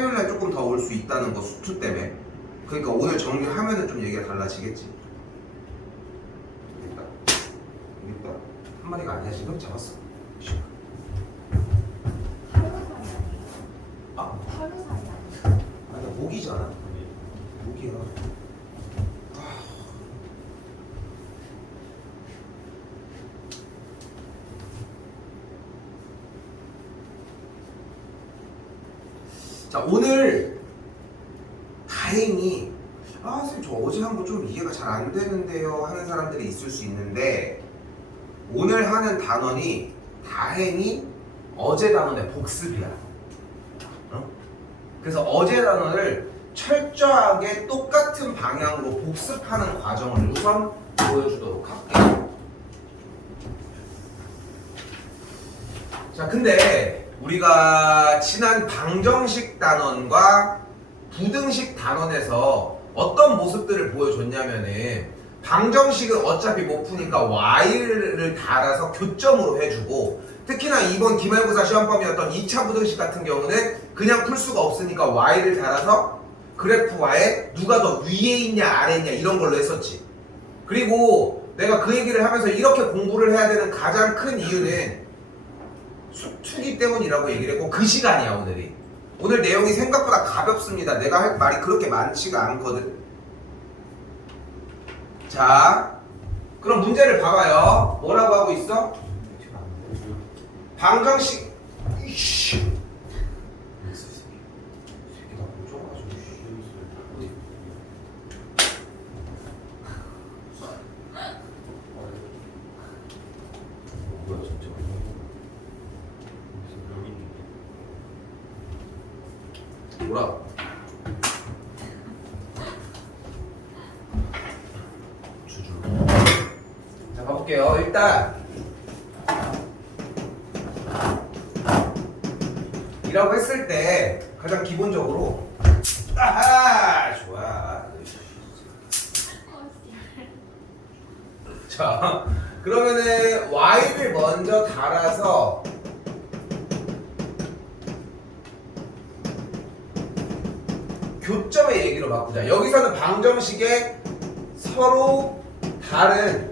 화요일날 조금 더 올 수 있다는 거 수투 때문에. 그러니까 오늘 정리하면은 좀 얘기가 달라지겠지. 이겼다. 한 마리가 아니야 지금? 잡았어. 아? 아니야 모기잖아. 모기야. 자 오늘 다행히 선생님 저 어제 한 거 좀 이해가 잘 안 되는데요 하는 사람들이 있을 수 있는데 오늘 하는 단원이 다행히 어제 단원의 복습이야. 그래서 어제 단원을 철저하게 똑같은 방향으로 복습하는 과정을 우선 보여주도록 할게요. 자 근데 우리가 지난 방정식 단원과 부등식 단원에서 어떤 모습들을 보여줬냐면은 방정식은 어차피 못 푸니까 y를 달아서 교점으로 해주고 특히나 이번 기말고사 시험범위였던 2차 부등식 같은 경우는 그냥 풀 수가 없으니까 y를 달아서 그래프와에 누가 더 위에 있냐 아래에 있냐 이런 걸로 했었지. 그리고 내가 그 얘기를 하면서 이렇게 공부를 해야 되는 가장 큰 이유는 수투기 때문이라고 얘기를 했고 그 시간이야 오늘이. 오늘 내용이 생각보다 가볍습니다. 내가 할 말이 그렇게 많지가 않거든. 자 그럼 문제를 봐봐요. 뭐라고 하고 있어? 방정식 이씨 뭐라? 주줄. 자 가볼게요. 일단 이라고 했을 때 가장 기본적으로 아하 좋아. 자 그러면은 y를 먼저 달아서 교점의 얘기로 바꾸자. 여기서는 방정식에 서로 다른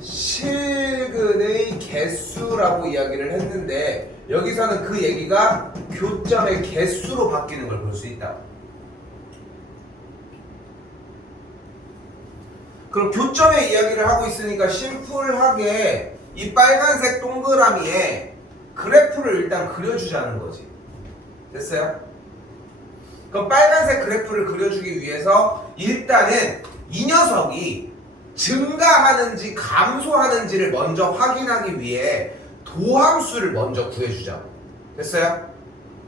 실근의 개수라고 이야기를 했는데 여기서는 그 얘기가 교점의 개수로 바뀌는 걸 볼 수 있다. 그럼 교점의 이야기를 하고 있으니까 심플하게 이 빨간색 동그라미에 그래프를 일단 그려주자는 거지. 됐어요? 그럼 빨간색 그래프를 그려주기 위해서 일단은 이 녀석이 증가하는지 감소하는지를 먼저 확인하기 위해 도함수를 먼저 구해주자고. 됐어요?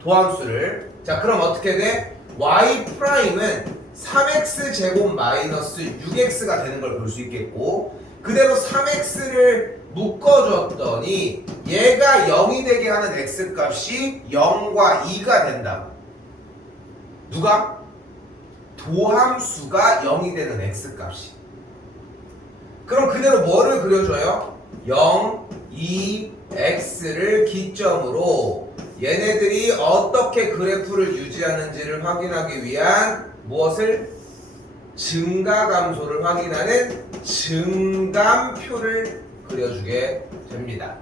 도함수를. 자 그럼 어떻게 돼? y''은 3x 제곱 마이너스 6x가 되는 걸 볼 수 있겠고 그대로 3x를 묶어줬더니 얘가 0이 되게 하는 x값이 0과 2가 된다. 누가? 도함수가 0이 되는 x값이. 그럼 그대로 뭐를 그려줘요? 0, 2, x를 기점으로 얘네들이 어떻게 그래프를 유지하는지를 확인하기 위한 무엇을? 증가 감소를 확인하는 증감표를 그려주게 됩니다.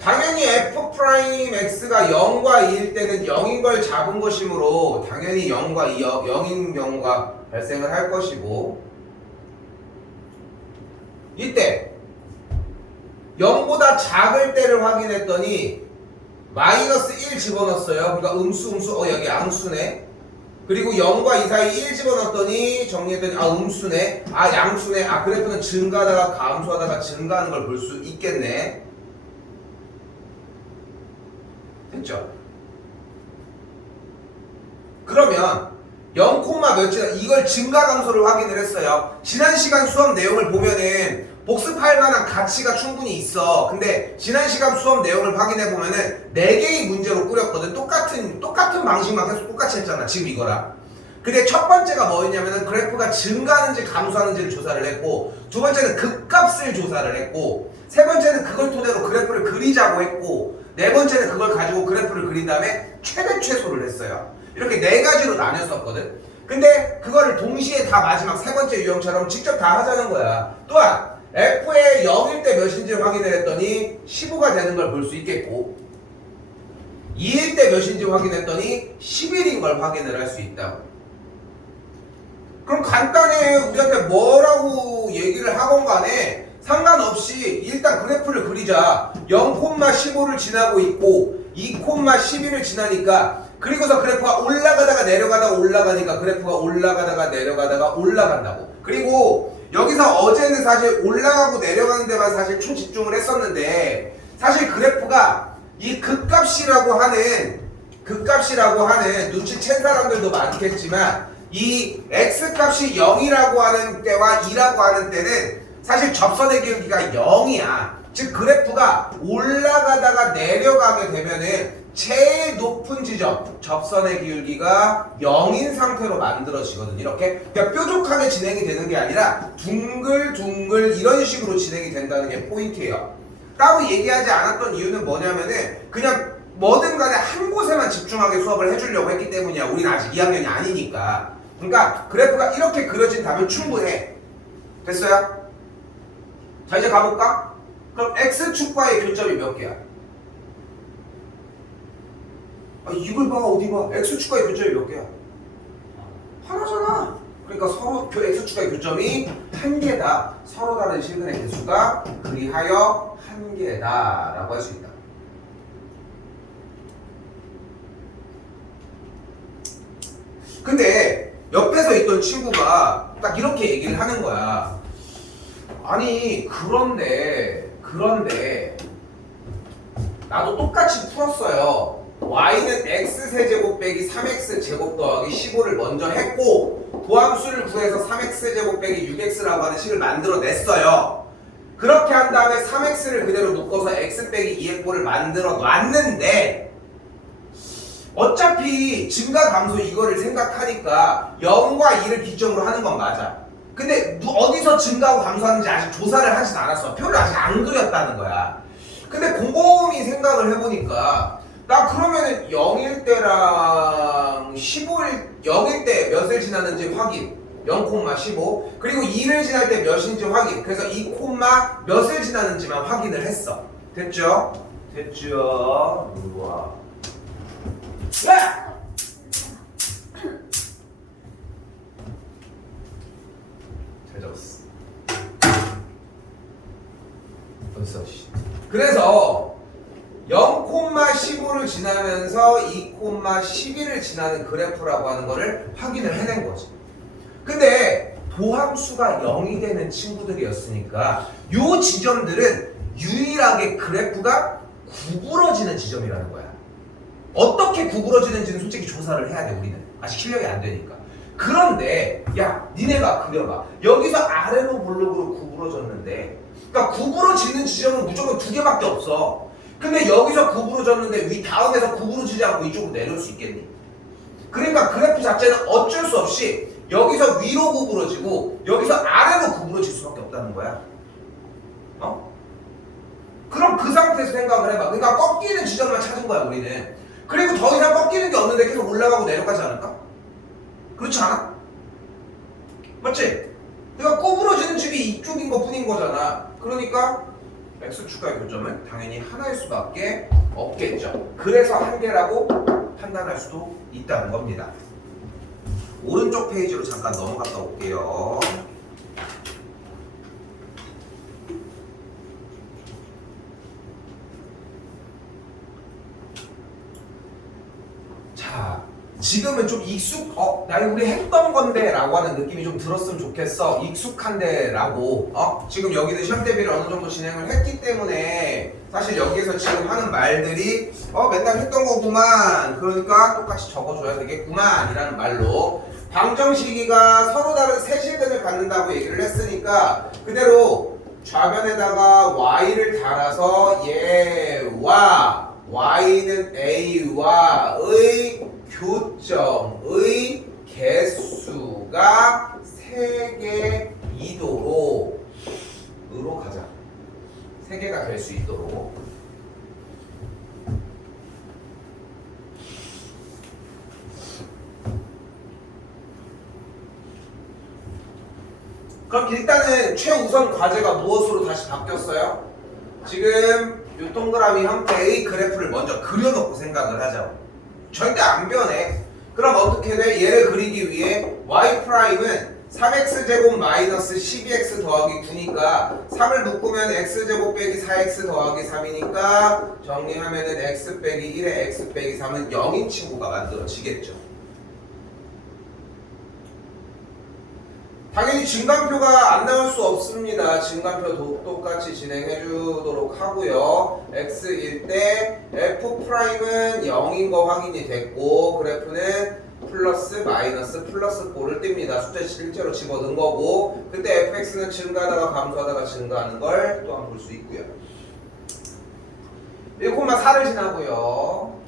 당연히 f'x가 0과 2일 때는 0인 걸 잡은 것이므로 당연히 0과 2, 0인 경우가 발생을 할 것이고 이때 0보다 작을 때를 확인했더니 마이너스 1 집어넣었어요. 그러니까 음수 여기 양수네. 그리고 0과 2 사이 1 집어넣었더니 정리했더니 음수네. 양수네. 그래프는 증가하다가 감소하다가 증가하는 걸 볼 수 있겠네. 됐죠? 그러면 0, 몇이다 이걸 증가 감소를 확인을 했어요. 지난 시간 수업 내용을 보면은 복습할 만한 가치가 충분히 있어. 근데 지난 시간 수업 내용을 확인해 보면은 4개의 문제로 꾸렸거든. 똑같은 방식만 계속 똑같이 했잖아. 지금 이거랑. 근데 첫 번째가 뭐였냐면은 그래프가 증가하는지 감소하는지를 조사를 했고, 두 번째는 극값을 조사를 했고, 세 번째는 그걸 토대로 그래프를 그리자고 했고, 네 번째는 그걸 가지고 그래프를 그린 다음에 최대 최소를 했어요. 이렇게 네 가지로 나뉘었었거든. 근데 그거를 동시에 다 마지막 세 번째 유형처럼 직접 다 하자는 거야. 또한 F의 0일 때 몇인지 확인을 했더니 15가 되는 걸 볼 수 있겠고, 2일 때 몇인지 확인했더니 11인 걸 확인을 할 수 있다. 그럼 간단히 우리한테 뭐라고 얘기를 하건 간에 상관없이 일단 그래프를 그리자. 0,15를 지나고 있고 2,11을 지나니까, 그리고서 그래프가 올라가다가 내려가다가 올라가니까 그래프가 올라가다가 내려가다가 올라간다고. 그리고 여기서 어제는 사실 올라가고 내려가는 데만 사실 초집중을 했었는데, 사실 그래프가 이 극값이라고 하는 눈치챈 사람들도 많겠지만, 이 x값이 0이라고 하는 때와 2라고 하는 때는 사실 접선의 기울기가 0이야. 즉 그래프가 올라가다가 내려가게 되면은 제일 높은 지점, 접선의 기울기가 0인 상태로 만들어지거든. 이렇게 그러니까 뾰족하게 진행이 되는 게 아니라 둥글둥글 이런 식으로 진행이 된다는 게 포인트예요. 따로 얘기하지 않았던 이유는 뭐냐면은 그냥 뭐든 간에 한 곳에만 집중하게 수업을 해주려고 했기 때문이야. 우린 아직 2학년이 아니니까. 그러니까 그래프가 이렇게 그려진다면 충분해. 됐어요? 자, 이제 가볼까? 그럼 x축과의 교점이 몇 개야? 이걸 봐, 어디 봐. x축과의 교점이 몇 개야? 하나잖아. 그러니까 서로 x축과의 교점이 한 개다. 서로 다른 실근의 개수가 그리하여 한 개다 라고 할 수 있다. 근데 옆에서 있던 친구가 딱 이렇게 얘기를 하는 거야. 아니 그런데 나도 똑같이 풀었어요. y는 x세제곱 빼기 3x제곱 더하기 15를 먼저 했고, 도함수를 구해서 3x제곱 빼기 6x라고 하는 식을 만들어냈어요. 그렇게 한 다음에 3x를 그대로 묶어서 x 빼기 2x를 만들어 놨는데, 어차피 증가 감소 이거를 생각하니까 0과 2를 기점으로 하는 건 맞아. 근데 어디서 증가하고 감소하는지 아직 조사를 하진 않았어. 표를 아직 안 그렸다는 거야. 근데 곰곰이 생각을 해보니까 나 그러면은 0일 때랑 15일 0일 때 몇을 지났는지 확인, 0,15. 그리고 2를 지날 때 몇인지 확인. 그래서 2, 몇을 지났는지만 확인을 했어. 됐죠? 됐죠? 우와. 잘 잡았어. 벌써. 그래서 0,15를 지나면서 2,11을 지나는 그래프라고 하는 거를 확인을 해낸 거지. 근데 도함수가 0이 되는 친구들이었으니까 요 지점들은 유일하게 그래프가 구부러지는 지점이라는 거야. 어떻게 구부러지는지는 솔직히 조사를 해야 돼. 우리는 아직 실력이 안 되니까. 그런데 야 니네가 그려봐. 여기서 아래로 블록으로 구부러졌는데, 그러니까 구부러지는 지점은 무조건 두 개밖에 없어. 근데 여기서 구부러졌는데 위 다음에서 구부러지지 않고 이쪽으로 내려올 수 있겠니? 그러니까 그래프 자체는 어쩔 수 없이 여기서 위로 구부러지고 여기서 아래로 구부러질 수밖에 없다는 거야. 그럼 그 상태에서 생각을 해봐. 그러니까 꺾이는 지점만 찾은 거야 우리는. 그리고 더 이상 꺾이는 게 없는데 계속 올라가고 내려가지 않을까? 그렇지 않아? 맞지? 그러니까 구부러지는 집이 이쪽인 것 뿐인 거잖아. 그러니까 x축과의 교점은 당연히 하나일 수밖에 없겠죠. 그래서 한 개라고 판단할 수도 있다는 겁니다. 오른쪽 페이지로 잠깐 넘어갔다 올게요. 자, 지금은 좀 나 우리 했던 건데 라고 하는 느낌이 좀 들었으면 좋겠어. 익숙한데 라고. 지금 여기는 시험 대비를 어느 정도 진행을 했기 때문에 사실 여기에서 지금 하는 말들이 맨날 했던 거구만, 그러니까 똑같이 적어줘야 되겠구만 이라는 말로, 방정식이가 서로 다른 세 실근을 갖는다고 얘기를 했으니까 그대로 좌변에다가 y를 달아서 얘와 y는 a와의 교점의 개수가 세개 이도록 으로 가자. 3개가 될 수 있도록. 그럼 일단은 최우선 과제가 무엇으로 다시 바뀌었어요? 지금 이 동그라미 형태의 그래프를 먼저 그려놓고 생각을 하자고. 절대 안 변해. 그럼 어떻게 돼? 얘를 그리기 위해 y'은 3x제곱 마이너스 12x 더하기 9니까 3을 묶으면 x제곱 빼기 4x 더하기 3이니까 정리하면은 x 빼기 1에 x 빼기 3은 0인 친구가 만들어지겠죠. 당연히 증간표가 안 나올 수 없습니다. 증간표 똑같이 진행해 주도록 하고요. x일 때 f'은 0인 거 확인이 됐고 그래프는 플러스 마이너스 플러스 꼴을 띱니다. 숫자 실제로 집어넣은 거고 그때 fx는 증가하다가 감소하다가 증가하는 걸 또한 볼 수 있고요. 1,4를 지나고요.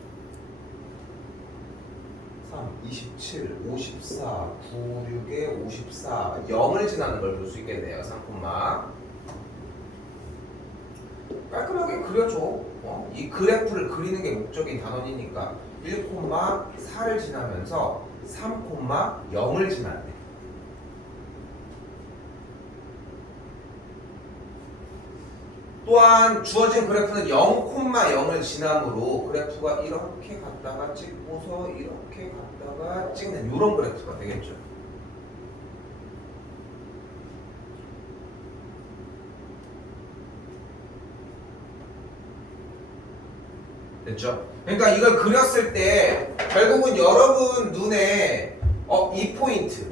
3, 27, 54, 9, 6에 54, 0을 지나는 걸 볼 수 있겠네요. 3, 깔끔하게 그려줘. 이 그래프를 그리는 게 목적인 단원이니까 1,4를 지나면서 3,0을 지났네. 또한 주어진 그래프는 0,0을 지남으로 그래프가 이렇게 갔다가 찍고서 이렇게 갔다가 찍는 이런 그래프가 되겠죠. 됐죠? 그러니까 이걸 그렸을 때 결국은 여러분 눈에 이 포인트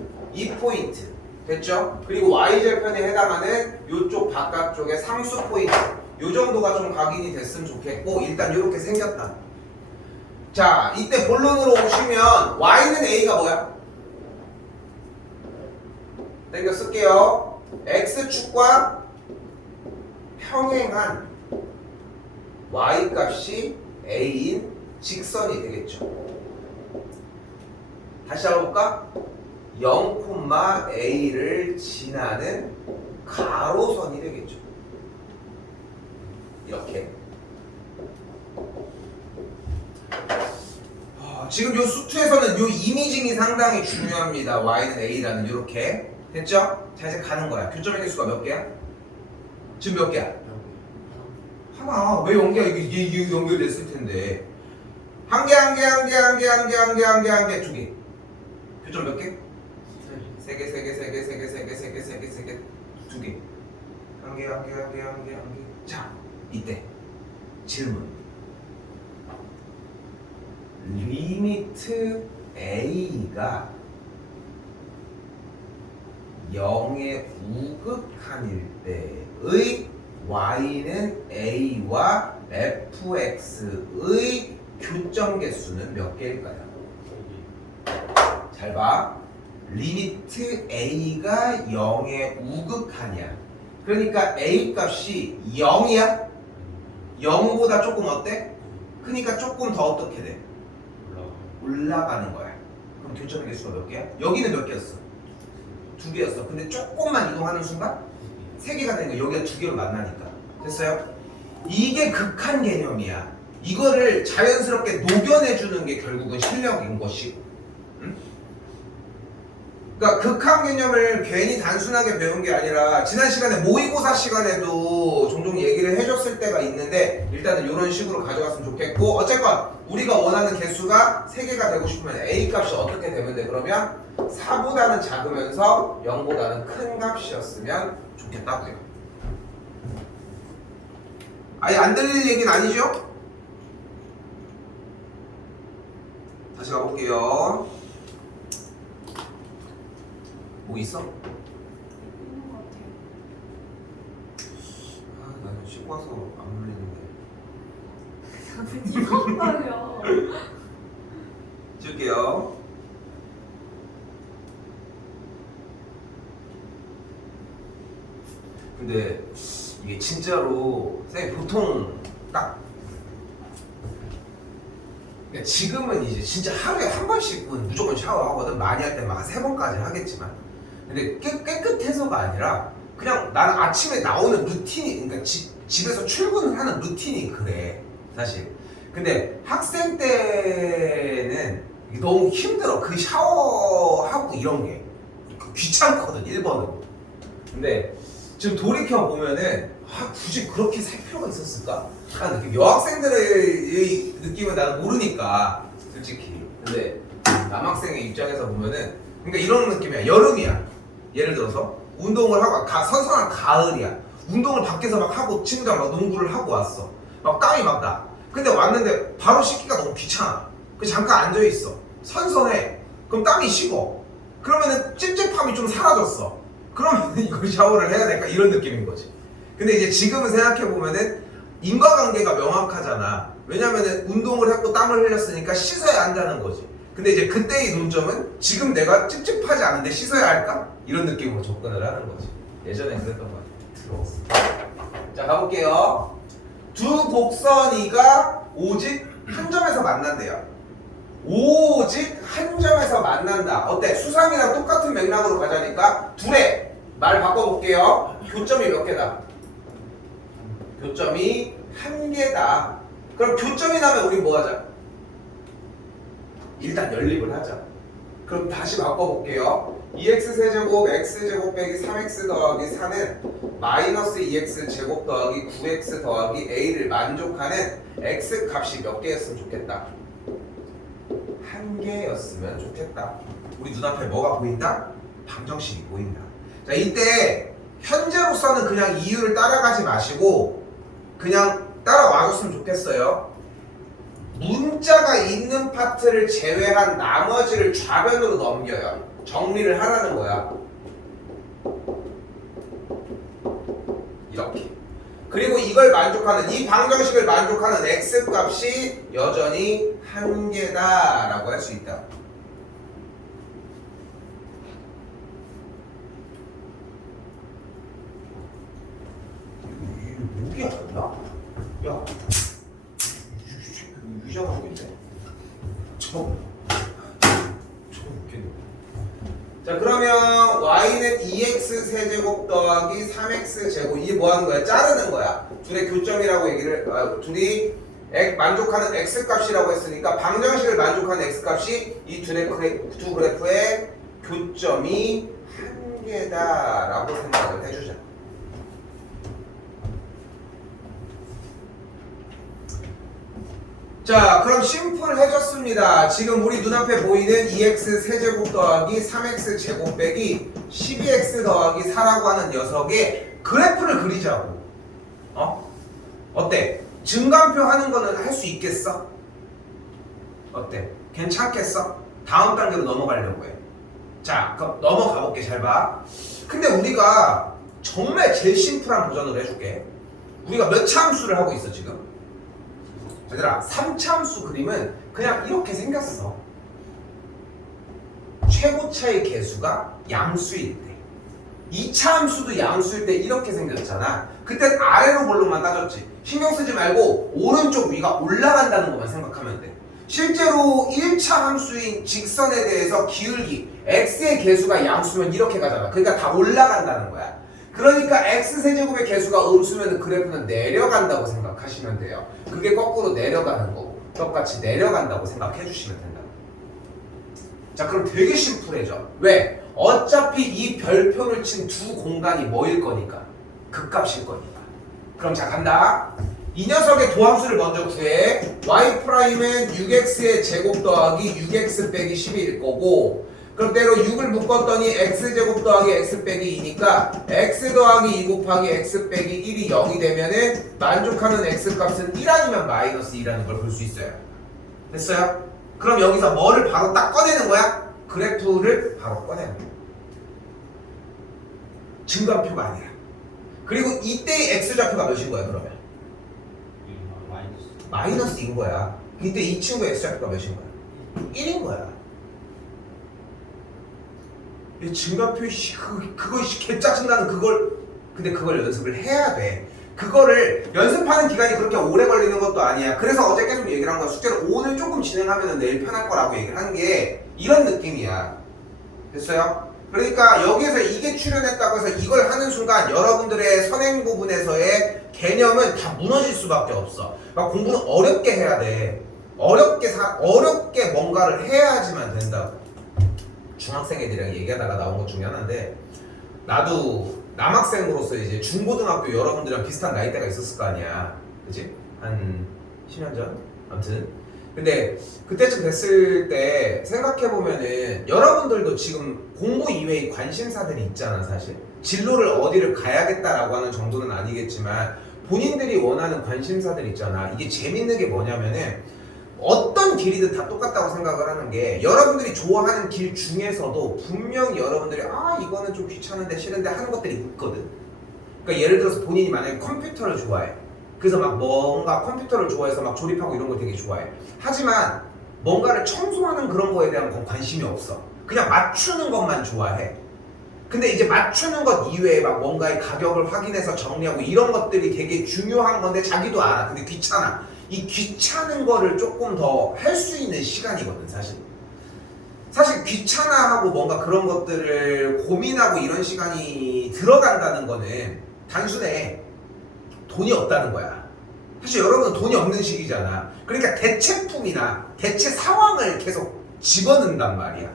됐죠? 그리고 y절편에 해당하는 이쪽 바깥쪽에 상수 포인트 이 정도가 좀 각인이 됐으면 좋겠고 일단 이렇게 생겼다. 자, 이때 본론으로 오시면 y는 a가 뭐야? 땡겨 쓸게요. x축과 평행한 y 값이 a인 직선이 되겠죠. 다시 알아볼까? 0,a를 지나는 가로선이 되겠죠. 이렇게. 지금 요 수투에서는 요 이미징이 상당히 중요합니다. y는 a라는 이렇게. 됐죠? 자, 이제 가는 거야. 교점의 개수가 몇 개야? 지금 몇 개야? 하나. 왜 연계야? 이게 연결됐을 텐데. 한 개, 두 개. 교점 몇 개? 세 개, 두 개. 한 개. 자, 이때 질문. 리미트 a가 0의 우극한일 때의 y는 a와 fx의 교점 개수는 몇 개일까요? 잘 봐. 리미트 a가 0의 우극한이야. 그러니까 a 값이 0이야? 0보다 조금 어때? 그러니까 조금 더 어떻게 돼? 올라가는 거야. 그럼 교점의 개수가 몇 개야? 여기는 몇 개였어? 2개였어. 근데 조금만 이동하는 순간 3개가 되니까 여기가 2개로 만나니까. 됐어요? 이게 극한 개념이야. 이거를 자연스럽게 녹여내주는 게 결국은 실력인 것이고. 응? 그러니까 극한 개념을 괜히 단순하게 배운 게 아니라 지난 시간에 모의고사 시간에도 종종 얘기를 해줬을 때가 있는데 일단은 이런 식으로 가져갔으면 좋겠고 어쨌건 우리가 원하는 개수가 3개가 되고 싶으면 A 값이 어떻게 되면 돼? 그러면 4보다는 작으면서 0보다는 큰 값이었으면 좋겠다고요. 아예 안 들릴 얘기는 아니죠? 다시 가볼게요. 뭐 있어? 있는 것 같아요. 나는 씻고 와서 안 물리는데. 선생님 아빠요. 줄게요. 근데 이게 진짜로 선생님 보통 딱 그러니까 지금은 이제 진짜 하루에 한 번씩은 무조건 샤워하거든. 많이 할 때 막 3번까지 하겠지만. 근데 깨끗해서가 아니라 그냥 나는 아침에 나오는 루틴이, 그러니까 집에서 출근을 하는 루틴이 그래 사실. 근데 학생 때는 이게 너무 힘들어. 그 샤워하고 이런 게 귀찮거든 1번은. 근데 지금 돌이켜 보면은 굳이 그렇게 살 필요가 있었을까? 하는 느낌. 여학생들의 느낌은 나는 모르니까 솔직히. 근데 남학생의 입장에서 보면은 그러니까 이런 느낌이야. 여름이야. 예를 들어서 운동을 하고 선선한 가을이야. 운동을 밖에서 막 하고 친구랑 막 농구를 하고 왔어. 막 땀이 막 나. 근데 왔는데 바로 씻기가 너무 귀찮아. 그 잠깐 앉아 있어. 선선해. 그럼 땀이 식어. 그러면은 찝찝함이 좀 사라졌어. 그러면 이걸 샤워를 해야 될까? 이런 느낌인 거지. 근데 이제 지금은 생각해 보면은 인과관계가 명확하잖아. 왜냐면은 운동을 했고 땀을 흘렸으니까 씻어야 한다는 거지. 근데 이제 그때의 논점은 지금 내가 찝찝하지 않은데 씻어야 할까? 이런 느낌으로 접근을 하는 거지. 예전엔 그랬던 거 같아. 들어왔어. 자, 가볼게요. 두 곡선이가 오직 한 점에서 만난대요. 오직 한 점에서 만난다. 어때? 수상이랑 똑같은 맥락으로 가자니까 둘의 말 바꿔볼게요. 교점이 몇 개다? 교점이 한 개다. 그럼 교점이 나면 우리 뭐 하자? 일단 연립을 하자. 그럼 다시 바꿔볼게요. 2x 세제곱 x제곱 빼기 3x 더하기 4는 마이너스 2x 제곱 더하기 9x 더하기 a를 만족하는 x 값이 몇 개였으면 좋겠다? 한 개였으면 좋겠다. 우리 눈앞에 뭐가 보인다? 방정식이 보인다. 자, 이때 현재로서는 그냥 이유를 따라가지 마시고 그냥 따라와줬으면 좋겠어요. 문자가 있는 파트를 제외한 나머지를 좌변으로 넘겨요. 정리를 하라는 거야. 이렇게. 그리고 이걸 만족하는, 이 방정식을 만족하는 x값이 여전히 한 개다라고 할 수 있다. 이게 아니야? 야, 유지하고 있네. 저거 웃겠네. 자, 그러면 y는 2x 세제곱 더하기 3x 제곱. 이게 뭐 하는 거야? 자르는 거야. 둘의 교점이라고 얘기를, 둘이 만족하는 x 값이라고 했으니까 방정식을 만족하는 x 값이 이 두 그래프의 교점이 한 개다라고 생각을 해주자. 자, 그럼 심플해졌습니다. 지금 우리 눈앞에 보이는 2x 세제곱 더하기 3x 제곱 빼기 12x 더하기 4라고 하는 녀석의 그래프를 그리자고. 어때? 증감표 하는 거는 할 수 있겠어? 어때? 괜찮겠어? 다음 단계로 넘어가려고 해. 자, 그럼 넘어가 볼게. 잘 봐. 근데 우리가 정말 제일 심플한 버전으로 해줄게. 우리가 몇 차 함수를 하고 있어 지금? 얘들아, 3차함수 그림은 그냥 이렇게 생겼어. 최고차의 개수가 양수일 때, 2차 함수도 양수일 때 이렇게 생겼잖아. 그땐 아래로 볼록만 따졌지. 신경 쓰지 말고 오른쪽 위가 올라간다는 것만 생각하면 돼. 실제로 1차 함수인 직선에 대해서 기울기 x의 개수가 양수면 이렇게 가잖아. 그러니까 다 올라간다는 거야. 그러니까 x세제곱의 개수가 음수면 그래프는 내려간다고 생각하시면 돼요. 그게 거꾸로 내려가는 거고 똑같이 내려간다고 생각해 주시면 된다. 자, 그럼 되게 심플해져. 왜? 어차피 이 별표를 친 두 공간이 뭐일 거니까? 극값일 거니까. 그럼 자, 간다. 이 녀석의 도함수를 먼저 구해. y'은 6x의 제곱 더하기 6x 빼기 10일 거고, 그럼 때로 6을 묶었더니 x제곱 더하기 x 빼기 2니까 x 더하기 2 곱하기 x 빼기 1이 0이 되면은 만족하는 x값은 1 아니면 마이너스 2라는 걸 볼 수 있어요. 됐어요? 그럼 여기서 뭐를 바로 딱 꺼내는 거야? 그래프를 바로 꺼내는 거야. 증감표가 아니라. 그리고 이때의 x좌표가 몇인 거야 그러면? 마이너스인 거야. 이때 이 친구의 x좌표가 몇인 거야? 1인 거야. 증감표 그거 개 짜증나는 그걸. 근데 그걸 연습을 해야 돼. 그거를 연습하는 기간이 그렇게 오래 걸리는 것도 아니야. 그래서 어제 계속 얘기를 한 거야. 숙제를 오늘 조금 진행하면 내일 편할 거라고 얘기를 한 게 이런 느낌이야. 됐어요? 그러니까 여기에서 이게 출현했다고 해서 이걸 하는 순간 여러분들의 선행 부분에서의 개념은 다 무너질 수밖에 없어. 막 공부는 어렵게 해야 돼. 어렵게 뭔가를 해야지만 된다고. 중학생 애들이랑 얘기하다가 나온 것 중에 하나인데, 나도 남학생으로서 이제 중고등학교 여러분들이랑 비슷한 나이대가 있었을 거 아니야. 그치? 한 10년 전? 아무튼. 근데 그때쯤 됐을 때 생각해보면은 여러분들도 지금 공부 이외의 관심사들이 있잖아, 사실. 진로를 어디를 가야겠다라고 하는 정도는 아니겠지만 본인들이 원하는 관심사들 있잖아. 이게 재밌는 게 뭐냐면은 어떤 길이든 다 똑같다고 생각을 하는 게, 여러분들이 좋아하는 길 중에서도 분명히 여러분들이 이거는 좀 귀찮은데 싫은데 하는 것들이 있거든. 그러니까 예를 들어서 본인이 만약에 컴퓨터를 좋아해. 그래서 막 뭔가 컴퓨터를 좋아해서 막 조립하고 이런 걸 되게 좋아해. 하지만 뭔가를 청소하는 그런 거에 대한 건 관심이 없어. 그냥 맞추는 것만 좋아해. 근데 이제 맞추는 것 이외에 막 뭔가의 가격을 확인해서 정리하고 이런 것들이 되게 중요한 건데 자기도 알아. 근데 귀찮아. 이 귀찮은 거를 조금 더 할 수 있는 시간이거든, 사실. 사실 귀찮아하고 뭔가 그런 것들을 고민하고 이런 시간이 들어간다는 거는 단순해. 돈이 없다는 거야. 사실 여러분은 돈이 없는 시기잖아. 그러니까 대체품이나 대체 상황을 계속 집어넣는단 말이야.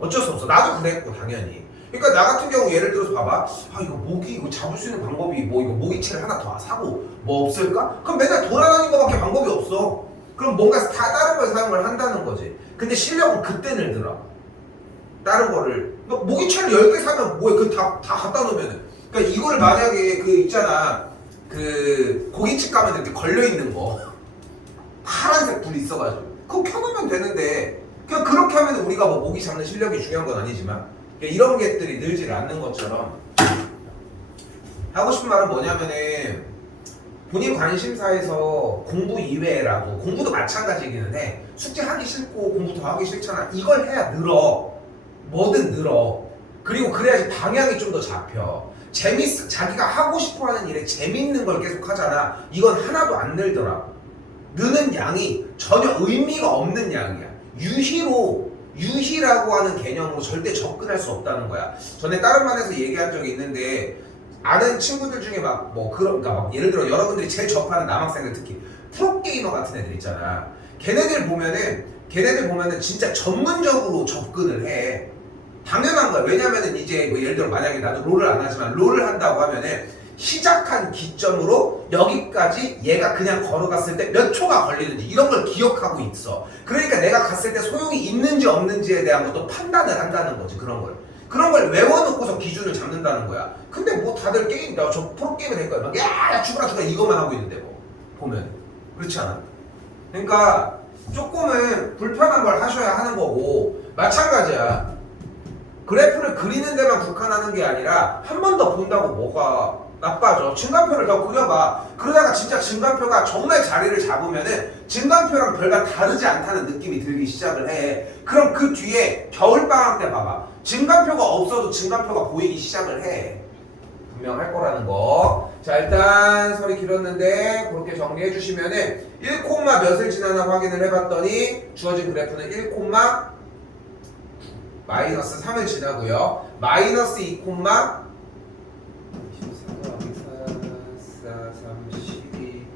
어쩔 수 없어. 나도 그랬고, 당연히. 그러니까 나 같은 경우 예를 들어서 봐봐. 이거 모기 이거 잡을 수 있는 방법이 뭐 이거 모기채를 하나 더 사고 뭐 없을까? 그럼 맨날 돌아다니는 거밖에 방법이 없어. 그럼 뭔가 다른 걸 사용을 한다는 거지. 근데 실력은 그때 늘더라. 다른 거를 모기채를 10개 사면 뭐해? 그 다 갖다 놓으면은. 그러니까 이거를 만약에 그 있잖아. 그 고깃집 가면 이렇게 걸려 있는 거 파란색 불 있어가지고 그거 켜놓으면 되는데, 그냥 그렇게 하면 우리가 뭐 모기 잡는 실력이 중요한 건 아니지만 이런 것들이 늘질 않는 것처럼, 하고 싶은 말은 뭐냐면은 본인 관심사에서 공부 이외라도, 공부도 마찬가지기는 해. 숙제 하기 싫고 공부 더 하기 싫잖아. 이걸 해야 늘어. 뭐든 늘어. 그리고 그래야지 방향이 좀 더 잡혀. 자기가 하고 싶어 하는 일에 재밌는 걸 계속 하잖아. 이건 하나도 안 늘더라고. 느는 양이 전혀 의미가 없는 양이야. 유희라고 하는 개념으로 절대 접근할 수 없다는 거야. 전에 다른 반에서 얘기한 적이 있는데, 아는 친구들 중에 그러니까 막 예를 들어 여러분들이 제일 접하는 남학생들, 특히 프로게이머 같은 애들 있잖아. 걔네들 보면은 진짜 전문적으로 접근을 해. 당연한 거야. 왜냐면은 이제 뭐 예를 들어 만약에 나도 롤을 안 하지만 롤을 한다고 하면은 시작한 기점으로 여기까지 얘가 그냥 걸어갔을 때 몇 초가 걸리는지 이런 걸 기억하고 있어. 그러니까 내가 갔을 때 소용이 있는지 없는지에 대한 것도 판단을 한다는 거지. 그런 걸 외워놓고서 기준을 잡는다는 거야. 근데 뭐 다들 게임, 저 프로게임을 될 거야. 막 야 죽어라 이것만 하고 있는데 뭐 보면 그렇지 않아? 그러니까 조금은 불편한 걸 하셔야 하는 거고, 마찬가지야. 그래프를 그리는 데만 국한하는 게 아니라 한 번 더 본다고 뭐가 나빠져. 증간표를 더 그려봐. 그러다가 진짜 증간표가 정말 자리를 잡으면은 증간표랑 별반 다르지 않다는 느낌이 들기 시작을 해. 그럼 그 뒤에 겨울방학 때 봐봐. 증간표가 없어도 증간표가 보이기 시작을 해. 분명할 거라는 거. 자, 일단 설이 길었는데 그렇게 정리해 주시면은 1, 몇을 지나나 확인을 해봤더니 주어진 그래프는 1, 마이너스 3을 지나고요. 마이너스 2, 24 더하기 4, 3, 12,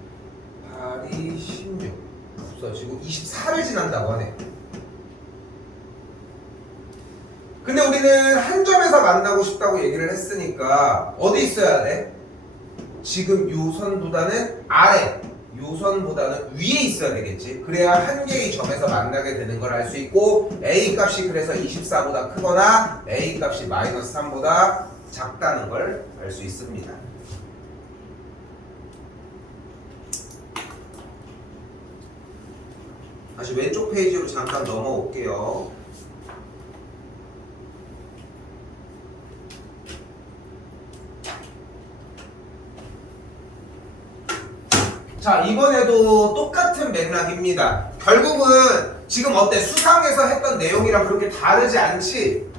8이 16 없어지고 24를 지난다고 하네. 근데 우리는 한 점에서 만나고 싶다고 얘기를 했으니까 어디 있어야 돼? 지금 요 선보다는 아래, 요 선보다는 위에 있어야 되겠지. 그래야 한 개의 점에서 만나게 되는 걸 알 수 있고, A 값이 그래서 24보다 크거나 A 값이 마이너스 3보다 작다는 걸 알 수 있습니다. 다시 왼쪽 페이지로 잠깐 넘어올게요. 자, 이번에도 똑같은 맥락입니다. 결국은 지금 어때? 수상에서 했던 내용이랑 그렇게 다르지 않지?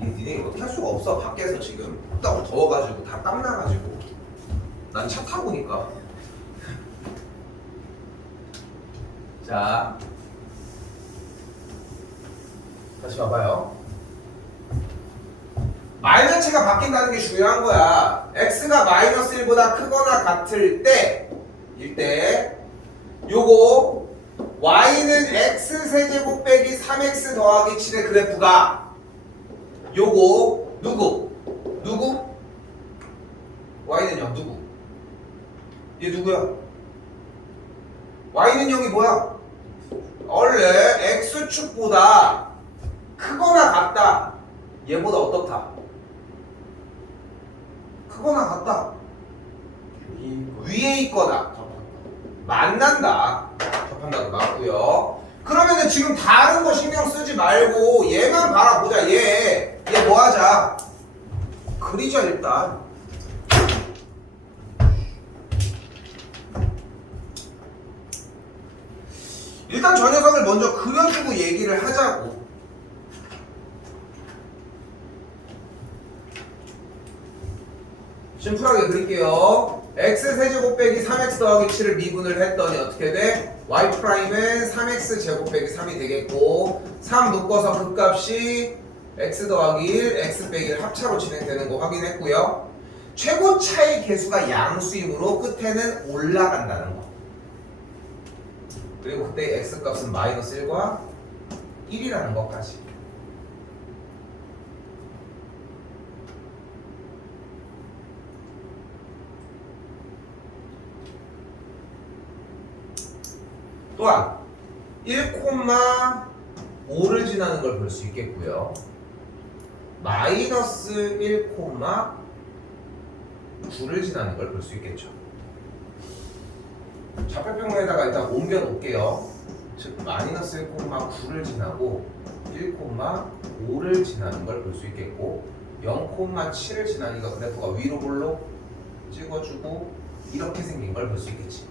니네 어떻게 할 수가 없어. 밖에서 지금 딱 더워가지고 다 땀나가지고. 난 차 타고 오니까. 자, 다시 봐봐요. 마이너치가 바뀐다는 게 중요한 거야. x가 마이너스 1보다 크거나 같을 때, 요거 y는 x 세제곱 빼기 3x 더하기 7의 그래프가 요거 누구? y는 0 누구? 얘 누구야? y는 0이 뭐야? 원래 x축보다 크거나 같다. 얘보다 어떻다? 크거나 같다. 위에 있거나 만난다. 접한다고 맞고요. 그러면은 지금 다른 거 신경 쓰지 말고 얘만 바라보자. 얘 뭐 하자? 그리자 일단. 일단 저 녀석을 먼저 그려주고 얘기를 하자고. 심플하게 그릴게요. x 세제곱 빼기 3x 더하기 7을 미분을 했더니 어떻게 돼? y 프라임은 3x 제곱 빼기 3이 되겠고 3 묶어서 극값이 x 더하기 1, x 빼기 1 합차로 진행되는 거 확인했고요. 최고 차이 계수가 양수이므로 끝에는 올라간다는 거. 그리고 그때 x 값은 마이너스 1과 1이라는 것까지. 또한 1,5를 지나는 걸 볼 수 있겠고요. 마이너스 1,9를 지나는 걸 볼 수 있겠죠. 좌표평면에다가 일단 옮겨 놓을게요. 즉 마이너스 1,9를 지나고 1,5를 지나는 걸 볼 수 있겠고 0,7을 지나니까 그래프가 위로 볼로 찍어주고 이렇게 생긴 걸 볼 수 있겠지.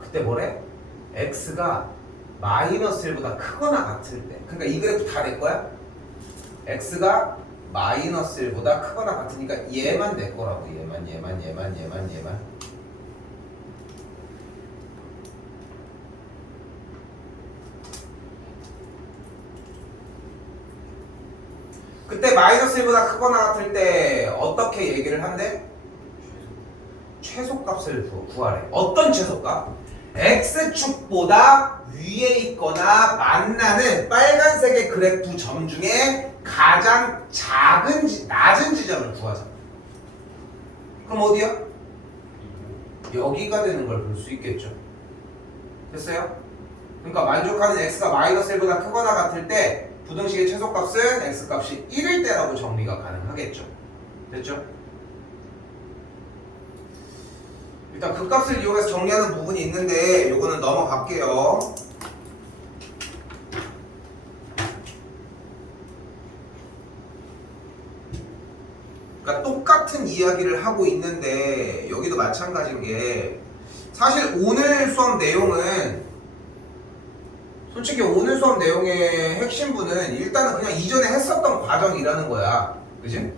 그때 뭐래? x가 마이너스 1보다 크거나 같을 때. 그러니까 이 그래프 다 내 거야? x가 마이너스 1보다 크거나 같으니까 얘만 내 거라고. 얘만. 그때 마이너스 1보다 크거나 같을 때 어떻게 얘기를 한대? 최소값을 구하래. 어떤 최소값? x축보다 위에 있거나 만나는 빨간색의 그래프 점 중에 가장 낮은 지점을 구하자. 그럼 어디야? 여기가 되는 걸 볼 수 있겠죠. 됐어요? 그러니까 만족하는 x가 마이너스 1보다 크거나 같을 때 부등식의 최소값은 x값이 1일 때라고 정리가 가능하겠죠. 됐죠? 일단 그 값을 이용해서 정리하는 부분이 있는데 요거는 넘어갈게요. 그러니까 똑같은 이야기를 하고 있는데 여기도 마찬가지인 게 사실 오늘 수업 내용은 솔직히 오늘 수업 내용의 핵심부는 일단은 그냥 이전에 했었던 과정이라는 거야. 그지?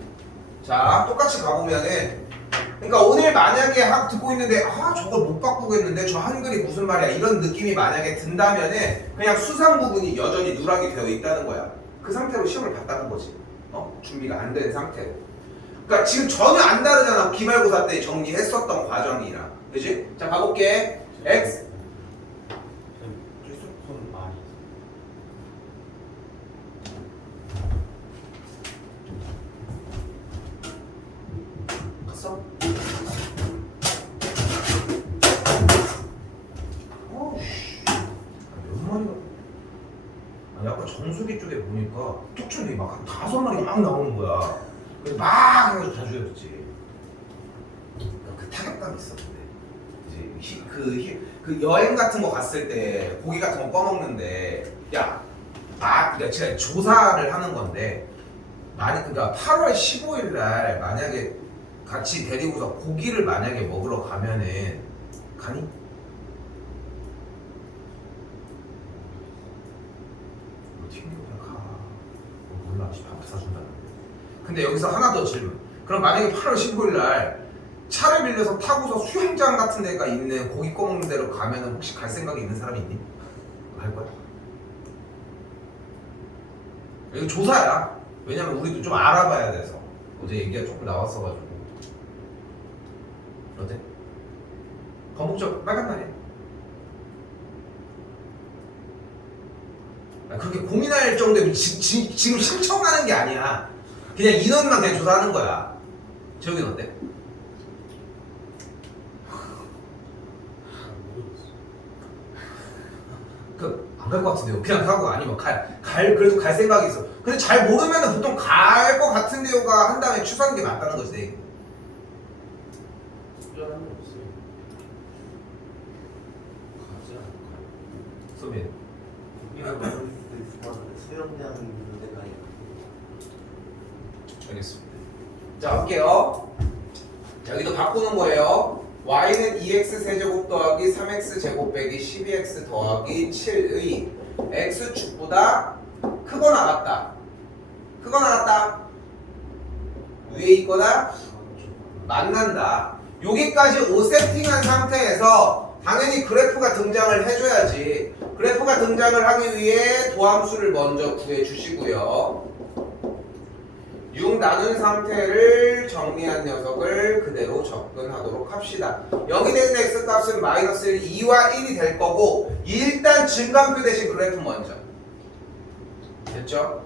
자, 똑같이 가보면은 그러니까 오늘 만약에 듣고 있는데 저걸 못 바꾸겠는데 저 한글이 무슨 말이야 이런 느낌이 만약에 든다면은 그냥 수상 부분이 여전히 누락이 되어 있다는 거야. 그 상태로 시험을 봤다는 거지. 준비가 안 된 상태로. 그러니까 지금 전혀 안 다르잖아. 기말고사 때 정리했었던 과정이랑. 그지? 자, 가볼게. x 갔어? 몇 마리가? 아니 아까 정수기 쪽에 보니까 툭툭이 막 한 5마리 막 나오는 거야. 그래서 막 해가지고 다 죽였지. 그 타격감이 있었는데 이제 그 여행 같은 거 갔을 때 고기 같은 거 꺼먹는데 내가 제가 조사를 하는 건데 그러니까 8월 15일 날 만약에 같이 데리고서 고기를 만약에 먹으러 가면은 가니? 밥 사준다. 근데 여기서 하나 더 질문. 그럼 만약에 8월 15일 날 차를 빌려서 타고서 수영장 같은 데가 있는 고기 꺼먹는 데로 가면은 혹시 갈 생각이 있는 사람이 있니? 갈 거야? 이거 조사야. 왜냐면 우리도 좀 알아봐야 돼서. 어제 얘기가 조금 나왔어가지고. 어때? 건복적 빨간 날이야. 그렇게 고민할 정도면 지금 신청하는 게 아니야. 그냥 인원만 그냥 조사하는 거야. 재욱이는 어때? 안 갈 것 같은데요. 그냥 가고 아니면 그래도 갈 생각이 있어. 근데 잘 모르면은 보통 갈 것 같은데요가 한 다음에 취소하는 게 맞다는 거지. 내 얘기는. 특별한 건 없어요. 가지 않을까요? 소민. 고기가 많을 수도 있지만 수영장 있는 데가 있고. 알겠습니다. 자, 할게요. 자, 여기도 바꾸는 거예요. y는 2x 세제곱 더하기 3x 제곱 빼기 12x 더하기 7의 x축보다 크거나 같다. 크거나 같다. 위에 있거나 만난다. 여기까지 5세팅한 상태에서 당연히 그래프가 등장을 해줘야지. 그래프가 등장을 하기 위해 도함수를 먼저 구해주시고요. 6 나눈 상태를 정리한 녀석을 그대로 접근하도록 합시다. 0이 되는 x값은 마이너스 1, 2와 1이 될 거고 일단 증감표 대신 그래프 먼저. 됐죠?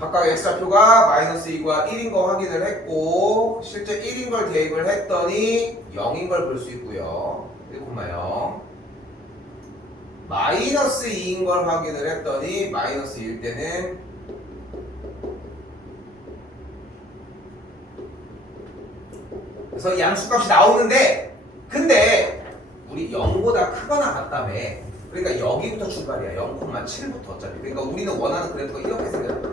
각각 x좌표가 마이너스 2과 1인 거 확인을 했고 실제 1인 걸 대입을 했더니 0인 걸 볼 수 있고요. 1,0 마이너스 2인 걸 확인을 했더니 마이너스 1 때는 그래서 양수값이 나오는데 근데 우리 0보다 크거나 같다며. 그러니까 여기부터 출발이야. 0,7부터 어차피. 그러니까 우리는 원하는 그래프가 이렇게 생겨요.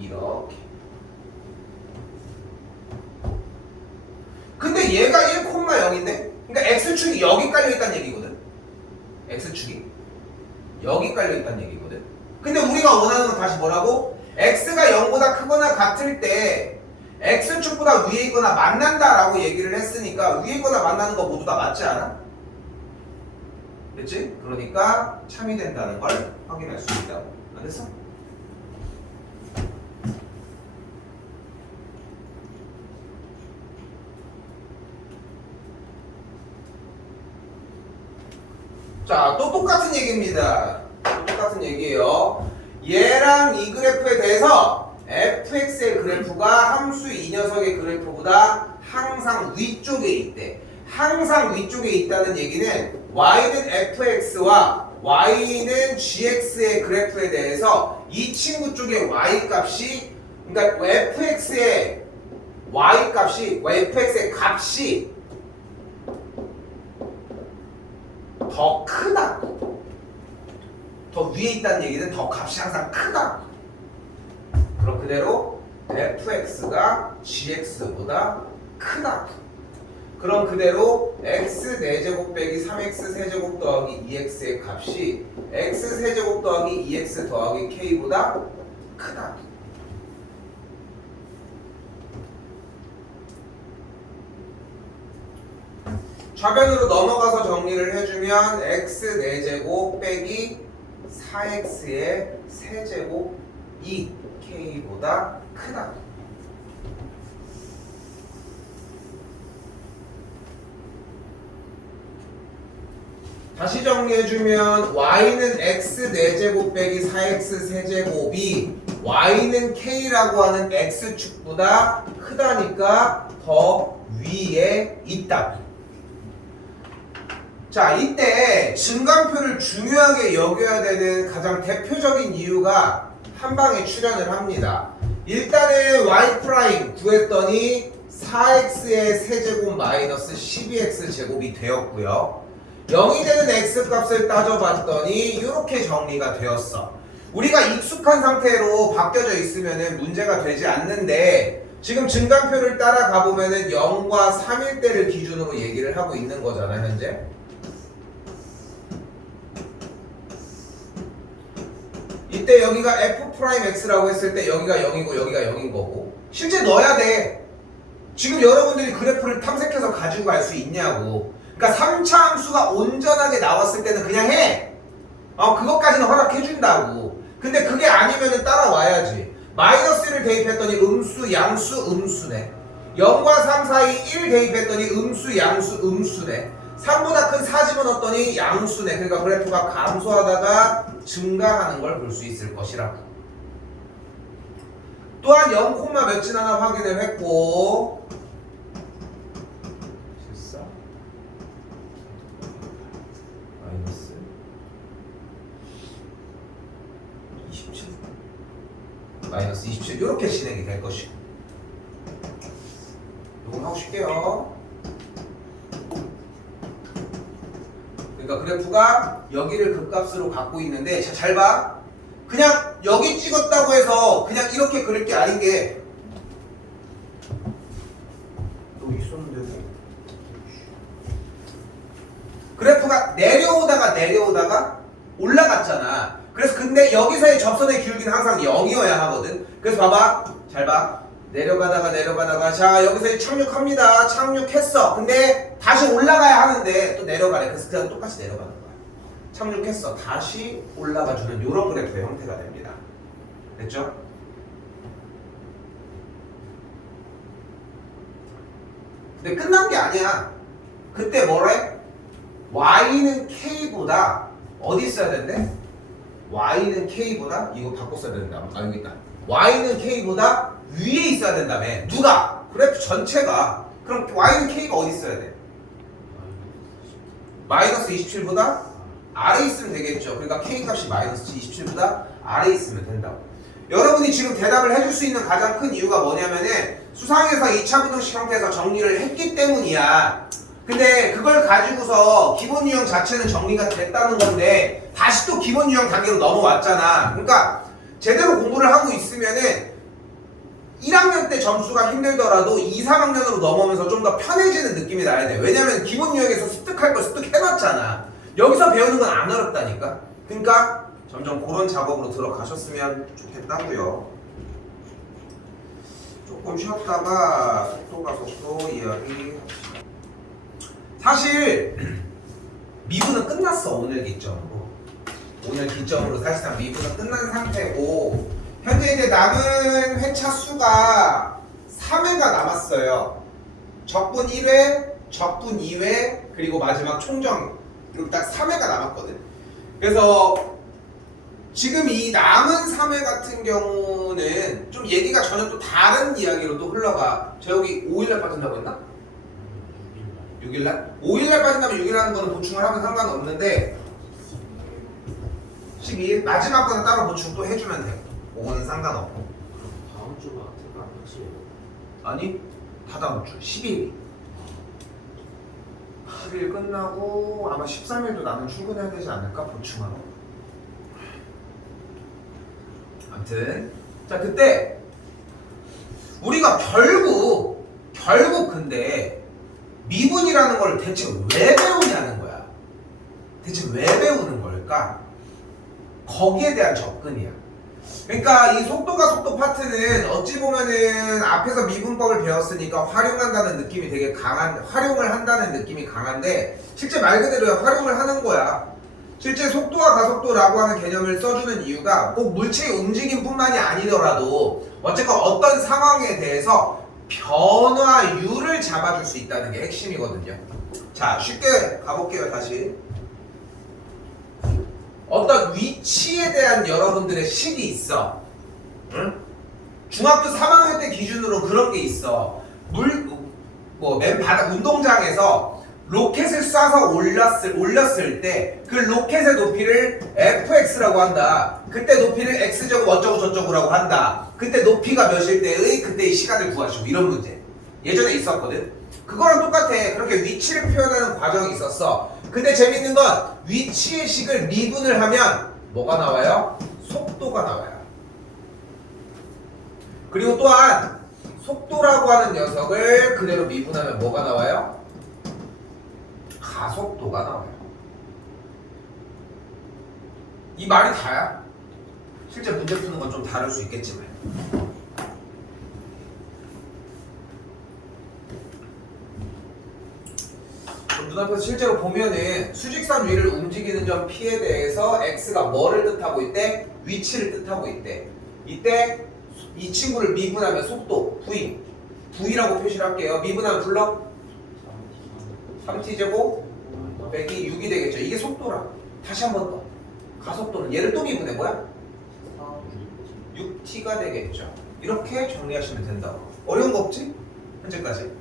이렇게. 근데 얘가 1,0인데 그러니까 x축이 여기 깔려있다는 얘기거든. x축이 여기 깔려있다는 얘기거든. 근데 우리가 원하는 건 다시 뭐라고? x가 0보다 크거나 같을 때 x축보다 위에 있거나 만난다라고 얘기를 했으니까 위에 있거나 만나는 거 모두 다 맞지 않아? 됐지? 그러니까 참이 된다는 걸 확인할 수 있다. 안 됐어? 자, 또 똑같은 얘기입니다. 또 똑같은 얘기예요. 얘랑 이 그래프에 대해서 fx의 그래프가 함수 이 녀석의 그래프보다 항상 위쪽에 있대. 항상 위쪽에 있다는 얘기는 y는 fx와 y는 gx의 그래프에 대해서 이 친구 쪽의 y 값이 그러니까 fx의 y 값이 fx의 값이 더 크다. 더 위에 있다는 얘기는 더 값이 항상 크다. 그럼 그대로 fx가 gx보다 크다. 그럼 그대로 x 4제곱 빼기 3x 세제곱 더하기 2x의 값이 x 세제곱 더하기 2x 더하기 k보다 크다. 좌변으로 넘어가서 정리를 해주면 x 4제곱 빼기 4x의 세제곱 2k보다 크다. 다시 정리해주면 y는 x 4제곱 빼기 4x 세제곱이 y는 k라고 하는 x축보다 크다니까 더 위에 있다. 자, 이때 증감표를 중요하게 여겨야 되는 가장 대표적인 이유가 한 방에 출현을 합니다. 일단은 y' 구했더니 4x의 세제곱 마이너스 12x 제곱이 되었고요. 0이 되는 x값을 따져봤더니 이렇게 정리가 되었어. 우리가 익숙한 상태로 바뀌어져 있으면 문제가 되지 않는데 지금 증감표를 따라가 보면은 0과 3일 때를 기준으로 얘기를 하고 있는 거잖아, 현재. 이때 여기가 f'x라고 했을 때 여기가 0이고 여기가 0인 거고 실제 넣어야 돼. 지금 여러분들이 그래프를 탐색해서 가지고 갈 수 있냐고. 그러니까 3차 함수가 온전하게 나왔을 때는 그냥 해. 그것까지는 허락해 준다고. 근데 그게 아니면은 따라와야지. 마이너스를 대입했더니 음수, 양수, 음수네. 0과 3 사이 1 대입했더니 음수, 양수, 음수네. 3보다 큰 4 집어넣었더니 양수네. 그러니까 그래프가 감소하다가 증가하는 걸 볼 수 있을 것이라고. 또한 0, 몇 지나나 확인을 했고 실사 마이너스 27 마이너스 27 이렇게 진행이 될 것이고 이건 하고 쉴게요. 그러니까 그래프가 여기를 극값으로 갖고 있는데 잘 봐. 그냥 여기 찍었다고 해서 그냥 이렇게 그릴 게 아닌 게 여기 있었는데 그래프가 내려오다가 올라갔잖아. 그래서 근데 여기서의 접선의 기울기는 항상 0이어야 하거든. 그래서 봐봐. 잘 봐. 내려가다가 자 여기서 착륙합니다. 착륙했어. 근데 다시 올라가야 하는데 또 내려가래. 그래서 그냥 똑같이 내려가는 거야. 착륙했어. 다시 올라가주는 이런 그래프의 형태가 됩니다. 됐죠? 근데 끝난 게 아니야. 그때 뭐래? y는 k보다 어디 있어야 된대? y는 k보다 이거 바꿔 써야 된다. 여기 있다. y는 k보다 위에 있어야 된다며. 누가? 그래프 전체가. 그럼 y는 k가 어디 있어야 돼? 마이너스 27보다 아래에 있으면 되겠죠. 그러니까 k 값이 마이너스 27보다 아래에 있으면 된다고. 여러분이 지금 대답을 해줄 수 있는 가장 큰 이유가 뭐냐면은 수상에서 2차 부등식 형태에서 정리를 했기 때문이야. 근데 그걸 가지고서 기본 유형 자체는 정리가 됐다는 건데 다시 또 기본 유형 단계로 넘어왔잖아. 그러니까 제대로 공부를 하고 있으면은 1학년 때 점수가 힘들더라도 2, 3학년으로 넘어오면서 좀 더 편해지는 느낌이 나야 돼. 왜냐면 기본 유형에서 습득할 거 습득해놨잖아. 여기서 배우는 건 안 어렵다니까. 그러니까 점점 그런 작업으로 들어가셨으면 좋겠다고요. 조금 쉬었다가 또 가서 또 이야기합시다. 사실 미분은 끝났어. 오늘 기점으로. 오늘 기점으로 사실상 미분은 끝난 상태고 현재 이제 남은 회차 수가 3회가 남았어요. 적분 1회, 적분 2회, 그리고 마지막 총정 이렇게 딱 3회가 남았거든. 그래서 지금 이 남은 3회 같은 경우는 좀 얘기가 전혀 또 다른 이야기로 또 흘러가. 저 여기 5일날 빠진다고 했나? 6일날? 5일날 빠진다면 6일이라는 거는 보충을 하면 상관없는데 12일? 마지막 거는 따로 보충 또 해주면 돼. 그거는 상관없고. 다음 주가 태가 안 하시네요. 아니 다 다음 주 10일 10일 끝나고 아마 13일도 나는 출근해야 되지 않을까? 보충하러. 아무튼 자 그때 우리가 결국 근데 미분이라는 걸 대체 왜 배우냐는 거야. 대체 왜 배우는 걸까? 거기에 대한 접근이야. 그러니까 이 속도가 속도 파트는 어찌 보면은 앞에서 미분법을 배웠으니까 활용한다는 느낌이 되게 강한, 활용을 한다는 느낌이 강한데 실제 말 그대로 활용을 하는 거야. 실제 속도와 가속도라고 하는 개념을 써주는 이유가 꼭 물체의 움직임뿐만이 아니더라도 어쨌건 어떤 상황에 대해서 변화율을 잡아줄 수 있다는 게 핵심이거든요. 자, 쉽게 가볼게요. 다시. 어떤 위치에 대한 여러분들의 식이 있어. 응? 중학교 3학년 때 기준으로 그런 게 있어. 맨 바닥 운동장에서 로켓을 쏴서 올렸을 때 그 로켓의 높이를 fx라고 한다. 그때 높이를 x제곱 어쩌고 저쩌고라고 한다. 그때 높이가 몇일 때의 그때의 시간을 구하시고 이런 문제 예전에 있었거든. 그거랑 똑같아. 그렇게 위치를 표현하는 과정이 있었어. 근데 재밌는 건 위치의 식을 미분을 하면 뭐가 나와요? 속도가 나와요. 그리고 또한 속도라고 하는 녀석을 그대로 미분하면 뭐가 나와요? 가속도가 나와요. 이 말이 다야. 실제 문제 푸는 건 좀 다를 수 있겠지만. 그럼 눈앞에서 실제로 보면은 수직선 위를 움직이는 점 P에 대해서 X가 뭐를 뜻하고 있대? 위치를 뜻하고 있대. 이때 이 친구를 미분하면 속도 V라고 표시를 할게요. 미분하면 불러? 3t제곱 빼기 6이 되겠죠. 이게 속도라. 다시 한 번 더. 가속도는 얘를 또 미분해 뭐야? 6t가 되겠죠. 이렇게 정리하시면 된다고. 어려운 거 없지? 현재까지.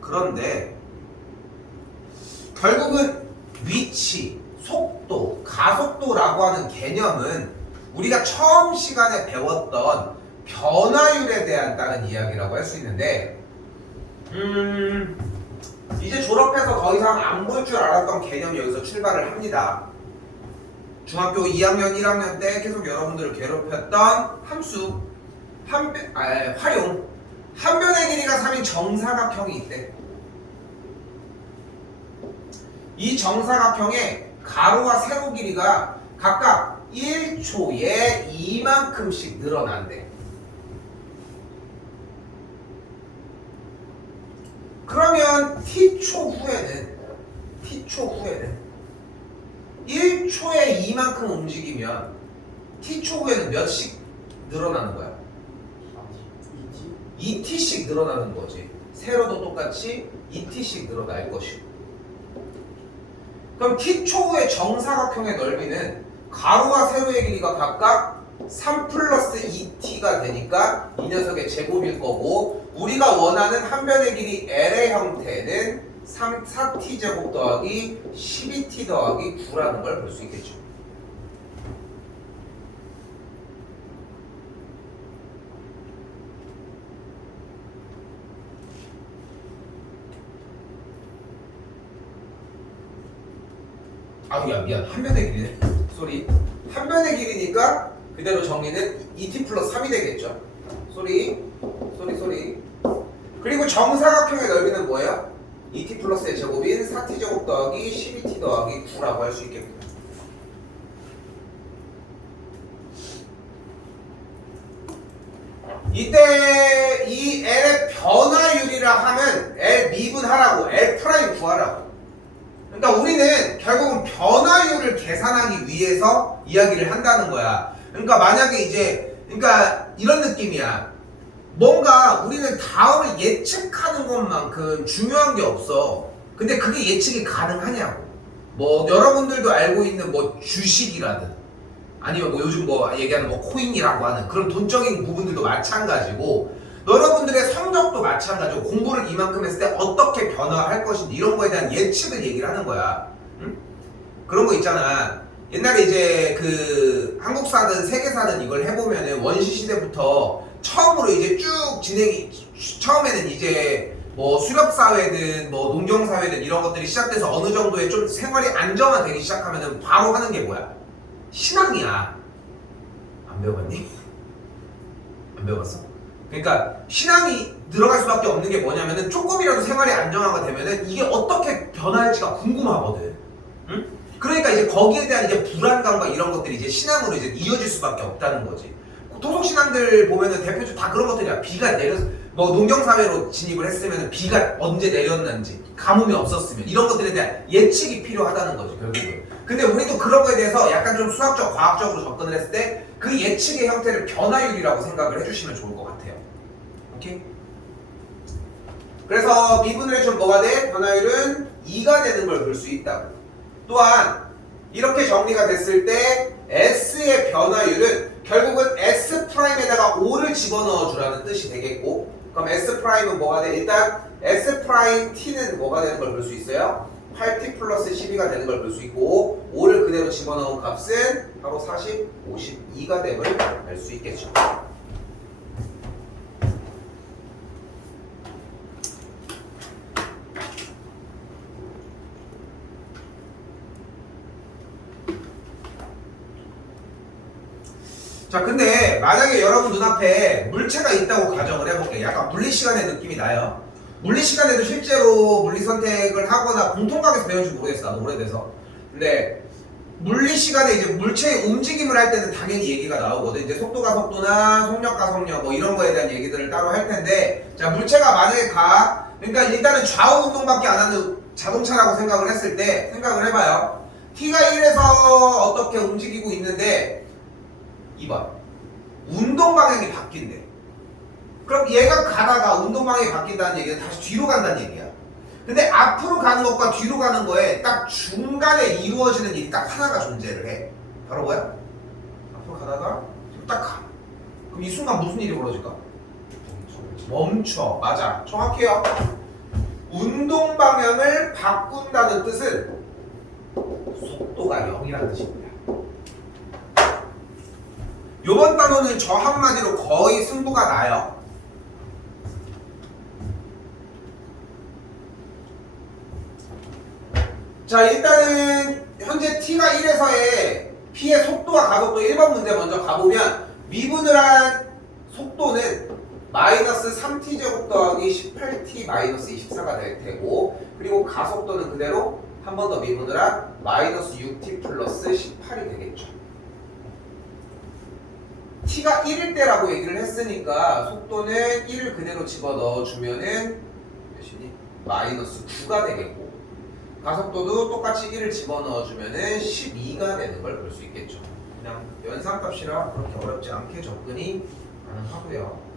그런데 결국은 위치, 속도, 가속도라고 하는 개념은 우리가 처음 시간에 배웠던 변화율에 대한 다른 이야기라고 할 수 있는데 이제 졸업해서 더 이상 안 볼 줄 알았던 개념이 여기서 출발을 합니다. 중학교 2학년, 1학년 때 계속 여러분들을 괴롭혔던 함수, 활용, 한 변의 길이가 3인 정사각형이 있대. 이 정사각형의 가로와 세로 길이가 각각 1초에 이만큼씩 늘어난대. 그러면 t초 후에는 1초에 이만큼 움직이면 t초 후에는 몇씩 늘어나는 거야? 2t씩 늘어나는 거지. 세로도 똑같이 2t씩 늘어날 것이고. 그럼 t초 후의 정사각형의 넓이는 가로와 세로의 길이가 각각 3 플러스 2t가 되니까 이 녀석의 제곱일 거고, 우리가 원하는 한 변의 길이 L의 형태는 4t제곱 더하기 12t 더하기 9라는 걸 볼 수 있겠죠. 야 미안, 한 변의 길이네. 쏘리. 한 변의 길이니까 그대로 정리는 2t 플러스 3이 되겠죠. 쏘리. 그리고 정사각형의 넓이는 뭐예요? 2t 플러스의 제곱인 4t 제곱 더하기 12t 더하기 9라고 할 수 있겠습니다. 이때 이 L의 변화율이라 하면 L 미분하라고, L 프라임 구하라고. 그러니까 우리는 결국은 변화율을 계산하기 위해서 이야기를 한다는 거야. 그러니까 만약에 이제, 그러니까 이런 느낌이야. 뭔가 우리는 다음을 예측하는 것만큼 중요한 게 없어. 근데 그게 예측이 가능하냐고. 뭐 여러분들도 알고 있는 뭐 주식이라든 아니면 뭐 요즘 뭐 얘기하는 뭐 코인이라고 하는 그런 돈적인 부분들도 마찬가지고, 여러분들의 성적도 마찬가지고, 공부를 이만큼 했을 때 어떻게 변화할 것인지 이런 거에 대한 예측을 얘기를 하는 거야. 응? 그런 거 있잖아. 옛날에 이제 그 한국사든 세계사든 이걸 해보면은 원시 시대부터 처음으로 이제 쭉 처음에는 이제 뭐 수렵사회든 뭐 농경사회든 이런 것들이 시작돼서 어느 정도의 좀 생활이 안정화되기 시작하면은 바로 하는 게 뭐야? 신앙이야. 안 배워봤니? 안 배워봤어? 그러니까 신앙이 들어갈 수밖에 없는 게 뭐냐면은 조금이라도 생활이 안정화가 되면은 이게 어떻게 변할지가 궁금하거든. 응? 그러니까 이제 거기에 대한 이제 불안감과 이런 것들이 이제 신앙으로 이제 이어질 수밖에 없다는 거지. 토속 신앙들 보면은 대표적으로 다 그런 것들이야. 비가 내려서 뭐 농경사회로 진입을 했으면은 비가 언제 내렸는지, 가뭄이 없었으면 이런 것들에 대한 예측이 필요하다는 거지 결국은. 근데 우리도 그런 거에 대해서 약간 좀 수학적, 과학적으로 접근을 했을 때 그 예측의 형태를 변화율이라고 생각을 해주시면 좋을 것 같아요. 오케이? 그래서 미분을 해주면 뭐가 돼? 변화율은 2가 되는 걸 볼 수 있다고. 또한 이렇게 정리가 됐을 때 S의 변화율은 결국은 S'에다가 5를 집어넣어 주라는 뜻이 되겠고, 그럼 S'은 뭐가 돼? 일단 S'T는 뭐가 되는 걸 볼 수 있어요? 8t 플러스 12가 되는 걸 볼 수 있고, 5를 그대로 집어넣은 값은 바로 40, 52가 됨을 알 수 있겠죠. 자, 근데 만약에 여러분 눈앞에 물체가 있다고 가정을 해볼게요. 약간 물리 시간의 느낌이 나요. 물리 시간에도 실제로 물리 선택을 하거나 공통과학에서 배운지 모르겠어. 나도 오래돼서. 근데 물리 시간에 이제 물체의 움직임을 할 때는 당연히 얘기가 나오거든. 이제 속도가 속도나 속력과 속력 뭐 이런 거에 대한 얘기들을 따로 할 텐데, 자 물체가 만약에 그러니까 일단은 좌우 운동밖에 안 하는 자동차라고 생각을 했을 때 생각을 해봐요. t가 1에서 어떻게 움직이고 있는데 2번 운동 방향이 바뀐대. 그럼 얘가 가다가 운동 방향이 바뀐다는 얘기는 다시 뒤로 간다는 얘기야. 근데 앞으로 가는 것과 뒤로 가는 거에 딱 중간에 이루어지는 일이 딱 하나가 존재를 해. 바로 뭐야? 앞으로 가다가 딱 가. 그럼 이 순간 무슨 일이 벌어질까? 멈춰. 맞아. 정확해요. 운동 방향을 바꾼다는 뜻은 속도가 0이라는 뜻입니다. 요번 단어는 저 한마디로 거의 승부가 나요. 자 일단은 현재 t가 1에서의 p의 속도와 가속도 1번 문제 먼저 가보면 미분을 한 속도는 마이너스 3t제곱 더하기 18t 마이너스 24가 될 테고, 그리고 가속도는 그대로 한 번 더 미분을 한 마이너스 6t 플러스 18이 되겠죠. t가 1일 때라고 얘기를 했으니까 속도는 1을 그대로 집어넣어주면은 몇이니? 마이너스 9가 되겠고, 가속도도 똑같이 1을 집어넣어주면은 12가 되는 걸 볼 수 있겠죠. 그냥 연산값이라 그렇게 어렵지 않게 접근이 가능하고요.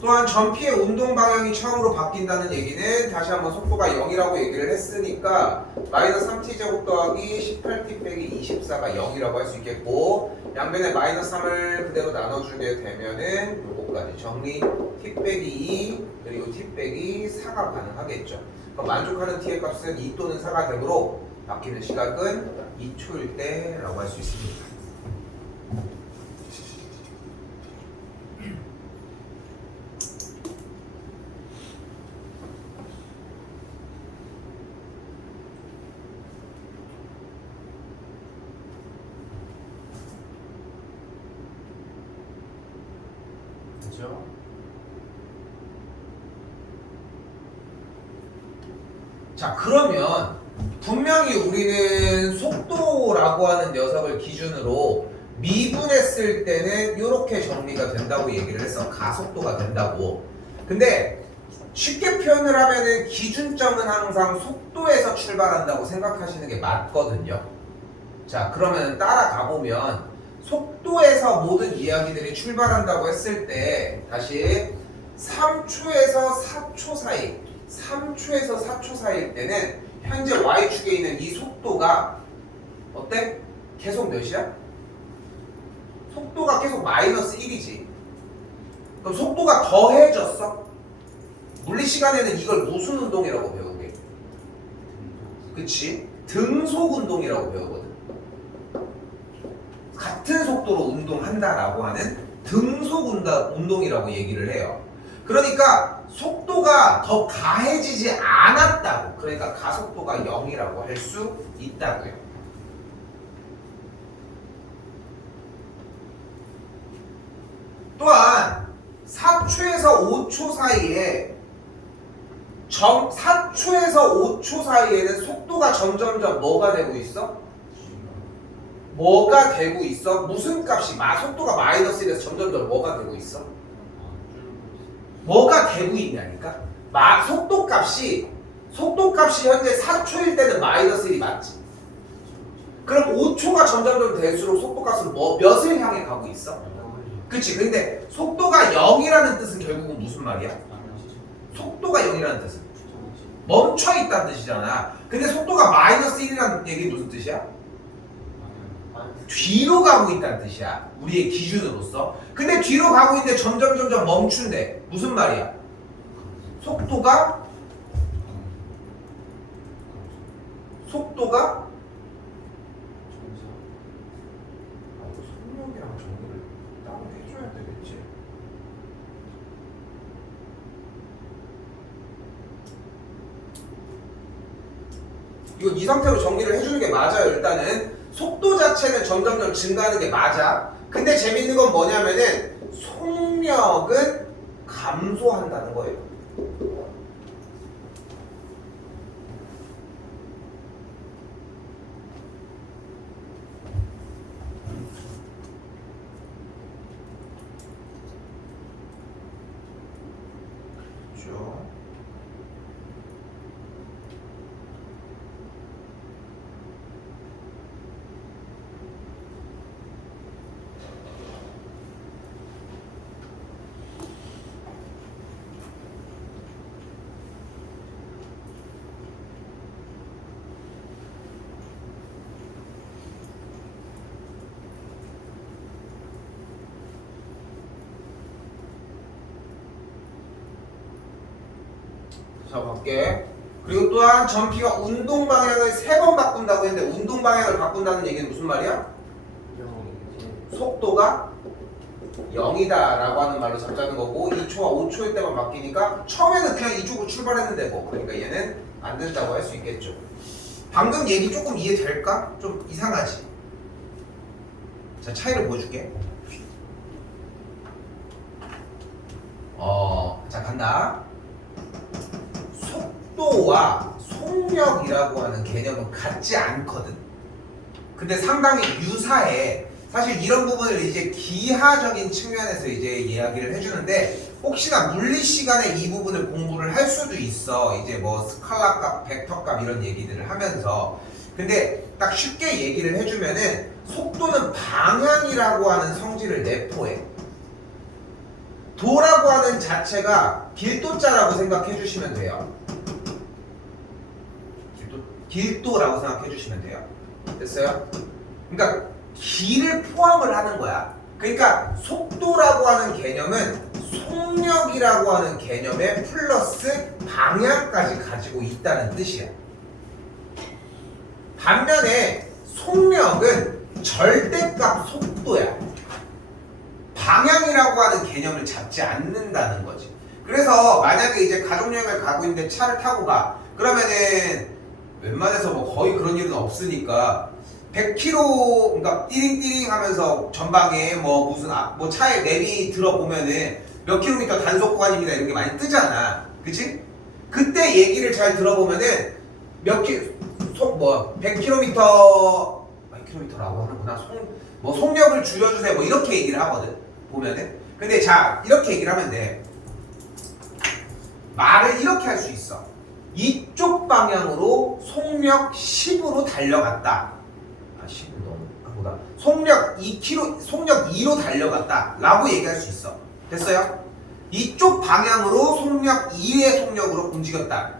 또한 전피의 운동 방향이 처음으로 바뀐다는 얘기는 다시 한번 속도가 0이라고 얘기를 했으니까 마이너스 3t제곱 더하기 18t 빼기 24가 0이라고 할 수 있겠고, 양변에 마이너스 3을 그대로 나눠주게 되면은 요거까지 정리 t 빼기 2 그리고 t 빼기 4가 가능하겠죠. 그럼 만족하는 t의 값은 2 또는 4가 되므로 바뀌는 시각은 2초일 때라고 할 수 있습니다. 그죠? 자 그러면 분명히 우리는 속도라고 하는 녀석을 기준으로 미분했을 때는 이렇게 정리가 된다고 얘기를 했어. 가속도가 된다고. 근데 쉽게 표현을 하면은 기준점은 항상 속도에서 출발한다고 생각하시는 게 맞거든요. 자 그러면 따라가 보면 속도에서 모든 이야기들이 출발한다고 했을 때 다시 3초에서 4초 사이 3초에서 4초 사이일 때는 현재 Y축에 있는 이 속도가 어때? 계속 몇이야? 속도가 계속 마이너스 1이지. 그럼 속도가 더해졌어? 물리 시간에는 이걸 무슨 운동이라고 배우게? 그치? 등속 운동이라고 배우거든. 같은 속도로 운동한다라고 하는 등속 운동이라고 얘기를 해요. 그러니까 속도가 더 가해지지 않았다고, 그러니까 가속도가 0이라고 할 수 있다고요. 또한 4초에서 5초 사이에 4초에서 5초 사이에는 속도가 점점점 뭐가 되고 있어? 뭐가 되고 있어? 무슨 값이? 속도가 마이너스 1에서 점점점 뭐가 되고 있어? 뭐가 되고 있냐니까? 속도값이 현재 4초일 때는 마이너스 1이 맞지? 그럼 5초가 점점점 될수록 속도값은 몇을 향해 가고 있어? 그치? 근데 속도가 0이라는 뜻은 결국은 무슨 말이야? 속도가 0이라는 뜻은 멈춰 있다는 뜻이잖아. 근데 속도가 마이너스 1이라는 얘기는 무슨 뜻이야? 뒤로 가고 있다는 뜻이야. 우리의 기준으로서. 근데 뒤로 가고 있는데 점점 멈춘대. 무슨 말이야? 속도가 속력이랑 정리를 따로 해줘야 되겠지. 이건 이 상태로 정리를 해주는 게 맞아요. 일단은 속도 자체는 점점점 증가하는 게 맞아. 근데 재밌는 건 뭐냐면은 속력은 감소한다는 거예요. 자, 볼게. 그리고 또한 전피가 운동 방향을 3번 바꾼다고 했는데 운동 방향을 바꾼다는 얘기는 무슨 말이야? 속도가 0이다 라고 하는 말로 잡자는 거고 2초와 5초일 때만 바뀌니까 처음에는 그냥 이쪽으로 출발했는데 뭐 그러니까 얘는 안 된다고 할 수 있겠죠. 방금 얘기 조금 이해될까? 좀 이상하지? 자, 차이를 보여줄게. 자, 간다. 속도와 속력이라고 하는 개념은 같지 않거든. 근데 상당히 유사해. 사실 이런 부분을 이제 기하적인 측면에서 이제 이야기를 해주는데 혹시나 물리 시간에 이 부분을 공부를 할 수도 있어. 이제 뭐 스칼라 값, 벡터 값 이런 얘기들을 하면서. 근데 딱 쉽게 얘기를 해주면은 속도는 방향이라고 하는 성질을 내포해. 도라고 하는 자체가 길도자라고 생각해 주시면 돼요. 길도라고 생각해 주시면 돼요. 됐어요? 그러니까 길을 포함을 하는 거야. 그러니까 속도라고 하는 개념은 속력이라고 하는 개념에 플러스 방향까지 가지고 있다는 뜻이야. 반면에 속력은 절대값 속도야. 방향이라고 하는 개념을 잡지 않는다는 거지. 그래서 만약에 이제 가족여행을 가고 있는데 차를 타고 가. 그러면은 웬만해서 뭐 거의 그런 일은 없으니까 100km 그러니까 띠링띠링 하면서 전방에 뭐 무슨 뭐 차에 맵이 들어보면은 몇 킬로미터 단속 구간입니다 이런 게 많이 뜨잖아. 그치? 그때 얘기를 잘 들어보면은 몇 킬, 100km, 100km라고 하는구나. 속력을 줄여주세요. 뭐 이렇게 얘기를 하거든. 보면은. 근데 자, 이렇게 얘기를 하면 돼. 말을 이렇게 할 수 있어. 이쪽 방향으로 속력 10으로 달려갔다. 10은 너무 보다. 속력 2km, 속력 2로 달려갔다. 라고 얘기할 수 있어. 됐어요? 이쪽 방향으로 속력 2의 속력으로 움직였다.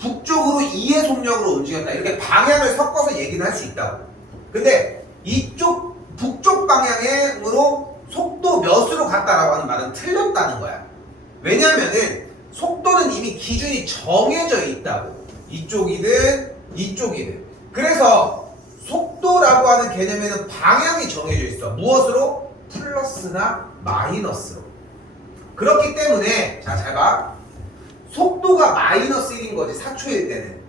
북쪽으로 2의 속력으로 움직였다. 이렇게 방향을 섞어서 얘기는 할 수 있다고. 근데 이쪽 북쪽 방향으로 속도 몇으로 갔다라고 하는 말은 틀렸다는 거야. 왜냐면은 속도는 이미 기준이 정해져 있다고. 이쪽이든 이쪽이든. 그래서 속도라고 하는 개념에는 방향이 정해져 있어. 무엇으로? 플러스나 마이너스로. 그렇기 때문에 자, 잘 봐. 속도가 마이너스 1인 거지. 4초일 때는.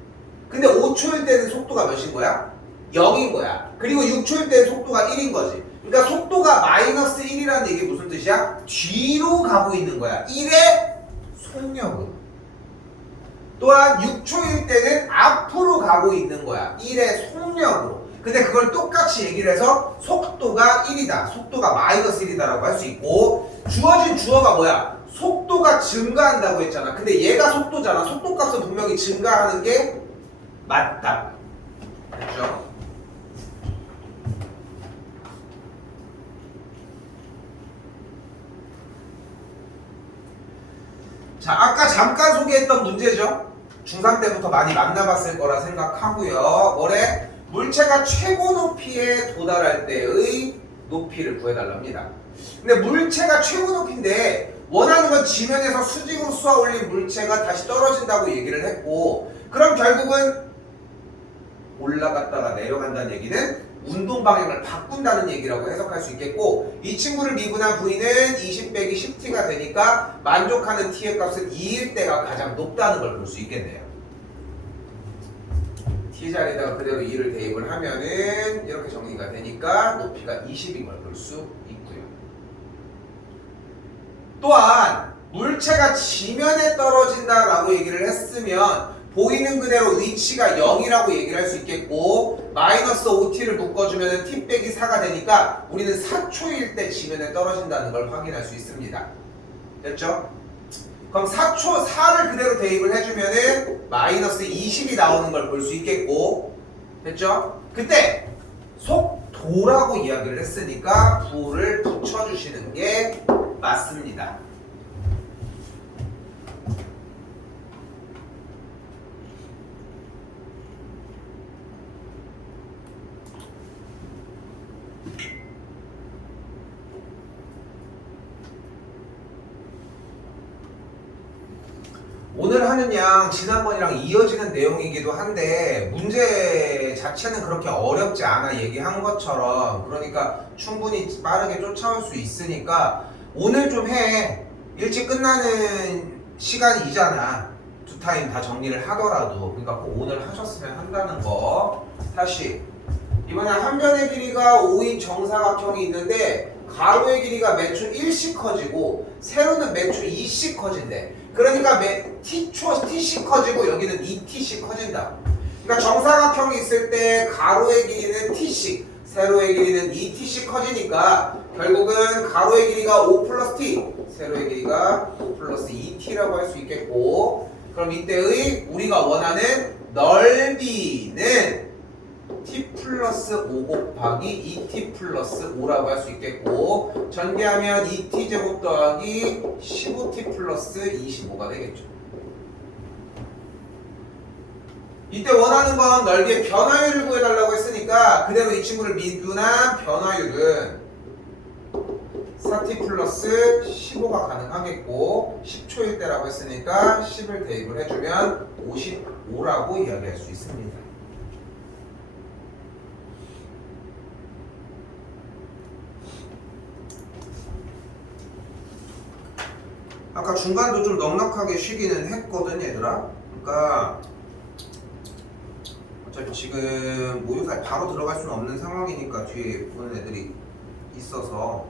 근데 5초일 때는 속도가 몇인 거야? 0인 거야. 그리고 6초일 때는 속도가 1인 거지. 그러니까 속도가 마이너스 1이라는 얘기 무슨 뜻이야? 뒤로 가고 있는 거야. 1의 속력으로. 또한 6초일 때는 앞으로 가고 있는 거야. 1의 속력으로. 근데 그걸 똑같이 얘기를 해서 속도가 1이다. 속도가 마이너스 1이다라고 할 수 있고 주어진 주어가 뭐야? 속도가 증가한다고 했잖아. 근데 얘가 속도잖아. 속도값은 분명히 증가하는 게 맞다. 됐죠? 자, 아까 잠깐 소개했던 문제죠. 중3 때부터 많이 만나봤을 거라 생각하고요. 뭐래? 물체가 최고 높이에 도달할 때의 높이를 구해달랍니다. 근데 물체가 최고 높이인데 원하는 건 지면에서 수직으로 쏘아 올린 물체가 다시 떨어진다고 얘기를 했고, 그럼 결국은 올라갔다가 내려간다는 얘기는 운동 방향을 바꾼다는 얘기라고 해석할 수 있겠고, 이 친구를 미분한 V는 20 빼기 10t가 되니까 만족하는 t의 값은 2일 때가 가장 높다는 걸 볼 수 있겠네요. t 자리에다가 그대로 2를 대입을 하면은 이렇게 정리가 되니까 높이가 20인 걸 볼 수 있고요. 또한 물체가 지면에 떨어진다라고 얘기를 했으면 보이는 그대로 위치가 0이라고 얘기를 할 수 있겠고, 마이너스 5t를 묶어주면 t 빼기 4가 되니까 우리는 4초일 때 지면에 떨어진다는 걸 확인할 수 있습니다. 됐죠? 그럼 4를 그대로 대입을 해주면은 마이너스 20이 나오는 걸 볼 수 있겠고, 됐죠? 그때 속도라고 이야기를 했으니까 부를 붙여주시는 게 맞습니다. 오늘 하는 양 지난번이랑 이어지는 내용이기도 한데 문제 자체는 그렇게 어렵지 않아 얘기한 것처럼. 그러니까 충분히 빠르게 쫓아올 수 있으니까 오늘 좀 해. 일찍 끝나는 시간이잖아. 두 타임 다 정리를 하더라도. 그러니까 꼭 오늘 하셨으면 한다는 거. 다시 이번에 한 변의 길이가 5인 정사각형이 있는데 가로의 길이가 매추 1씩 커지고 세로는 매추 2씩 커진대. 그러니까 t씩 커지고 여기는 2t씩 커진다. 그러니까 정사각형이 있을 때 가로의 길이는 t씩, 세로의 길이는 2t씩 커지니까 결국은 가로의 길이가 5 플러스 t, 세로의 길이가 5 플러스 2t라고 할 수 있겠고, 그럼 이때의 우리가 원하는 넓이는 t 플러스 5 곱하기 2t 플러스 5라고 할 수 있겠고, 전개하면 2t 제곱 더하기 15t 플러스 25가 되겠죠. 이때 원하는 건 넓이의 변화율을 구해달라고 했으니까 그대로 이 친구를 미분한 변화율은 4t 플러스 15가 가능하겠고, 10초일 때라고 했으니까 10을 대입을 해주면 55라고 이야기할 수 있습니다. 아까 중간도 좀 넉넉하게 쉬기는 했거든 얘들아. 그러니까 어차피 지금 모의고사에 바로 들어갈 수는 없는 상황이니까 뒤에 보는 애들이 있어서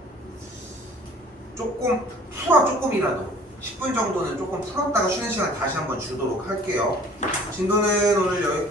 조금 조금이라도 10분 정도는 조금 풀었다가 쉬는 시간 다시 한번 주도록 할게요. 진도는 오늘 여기까지.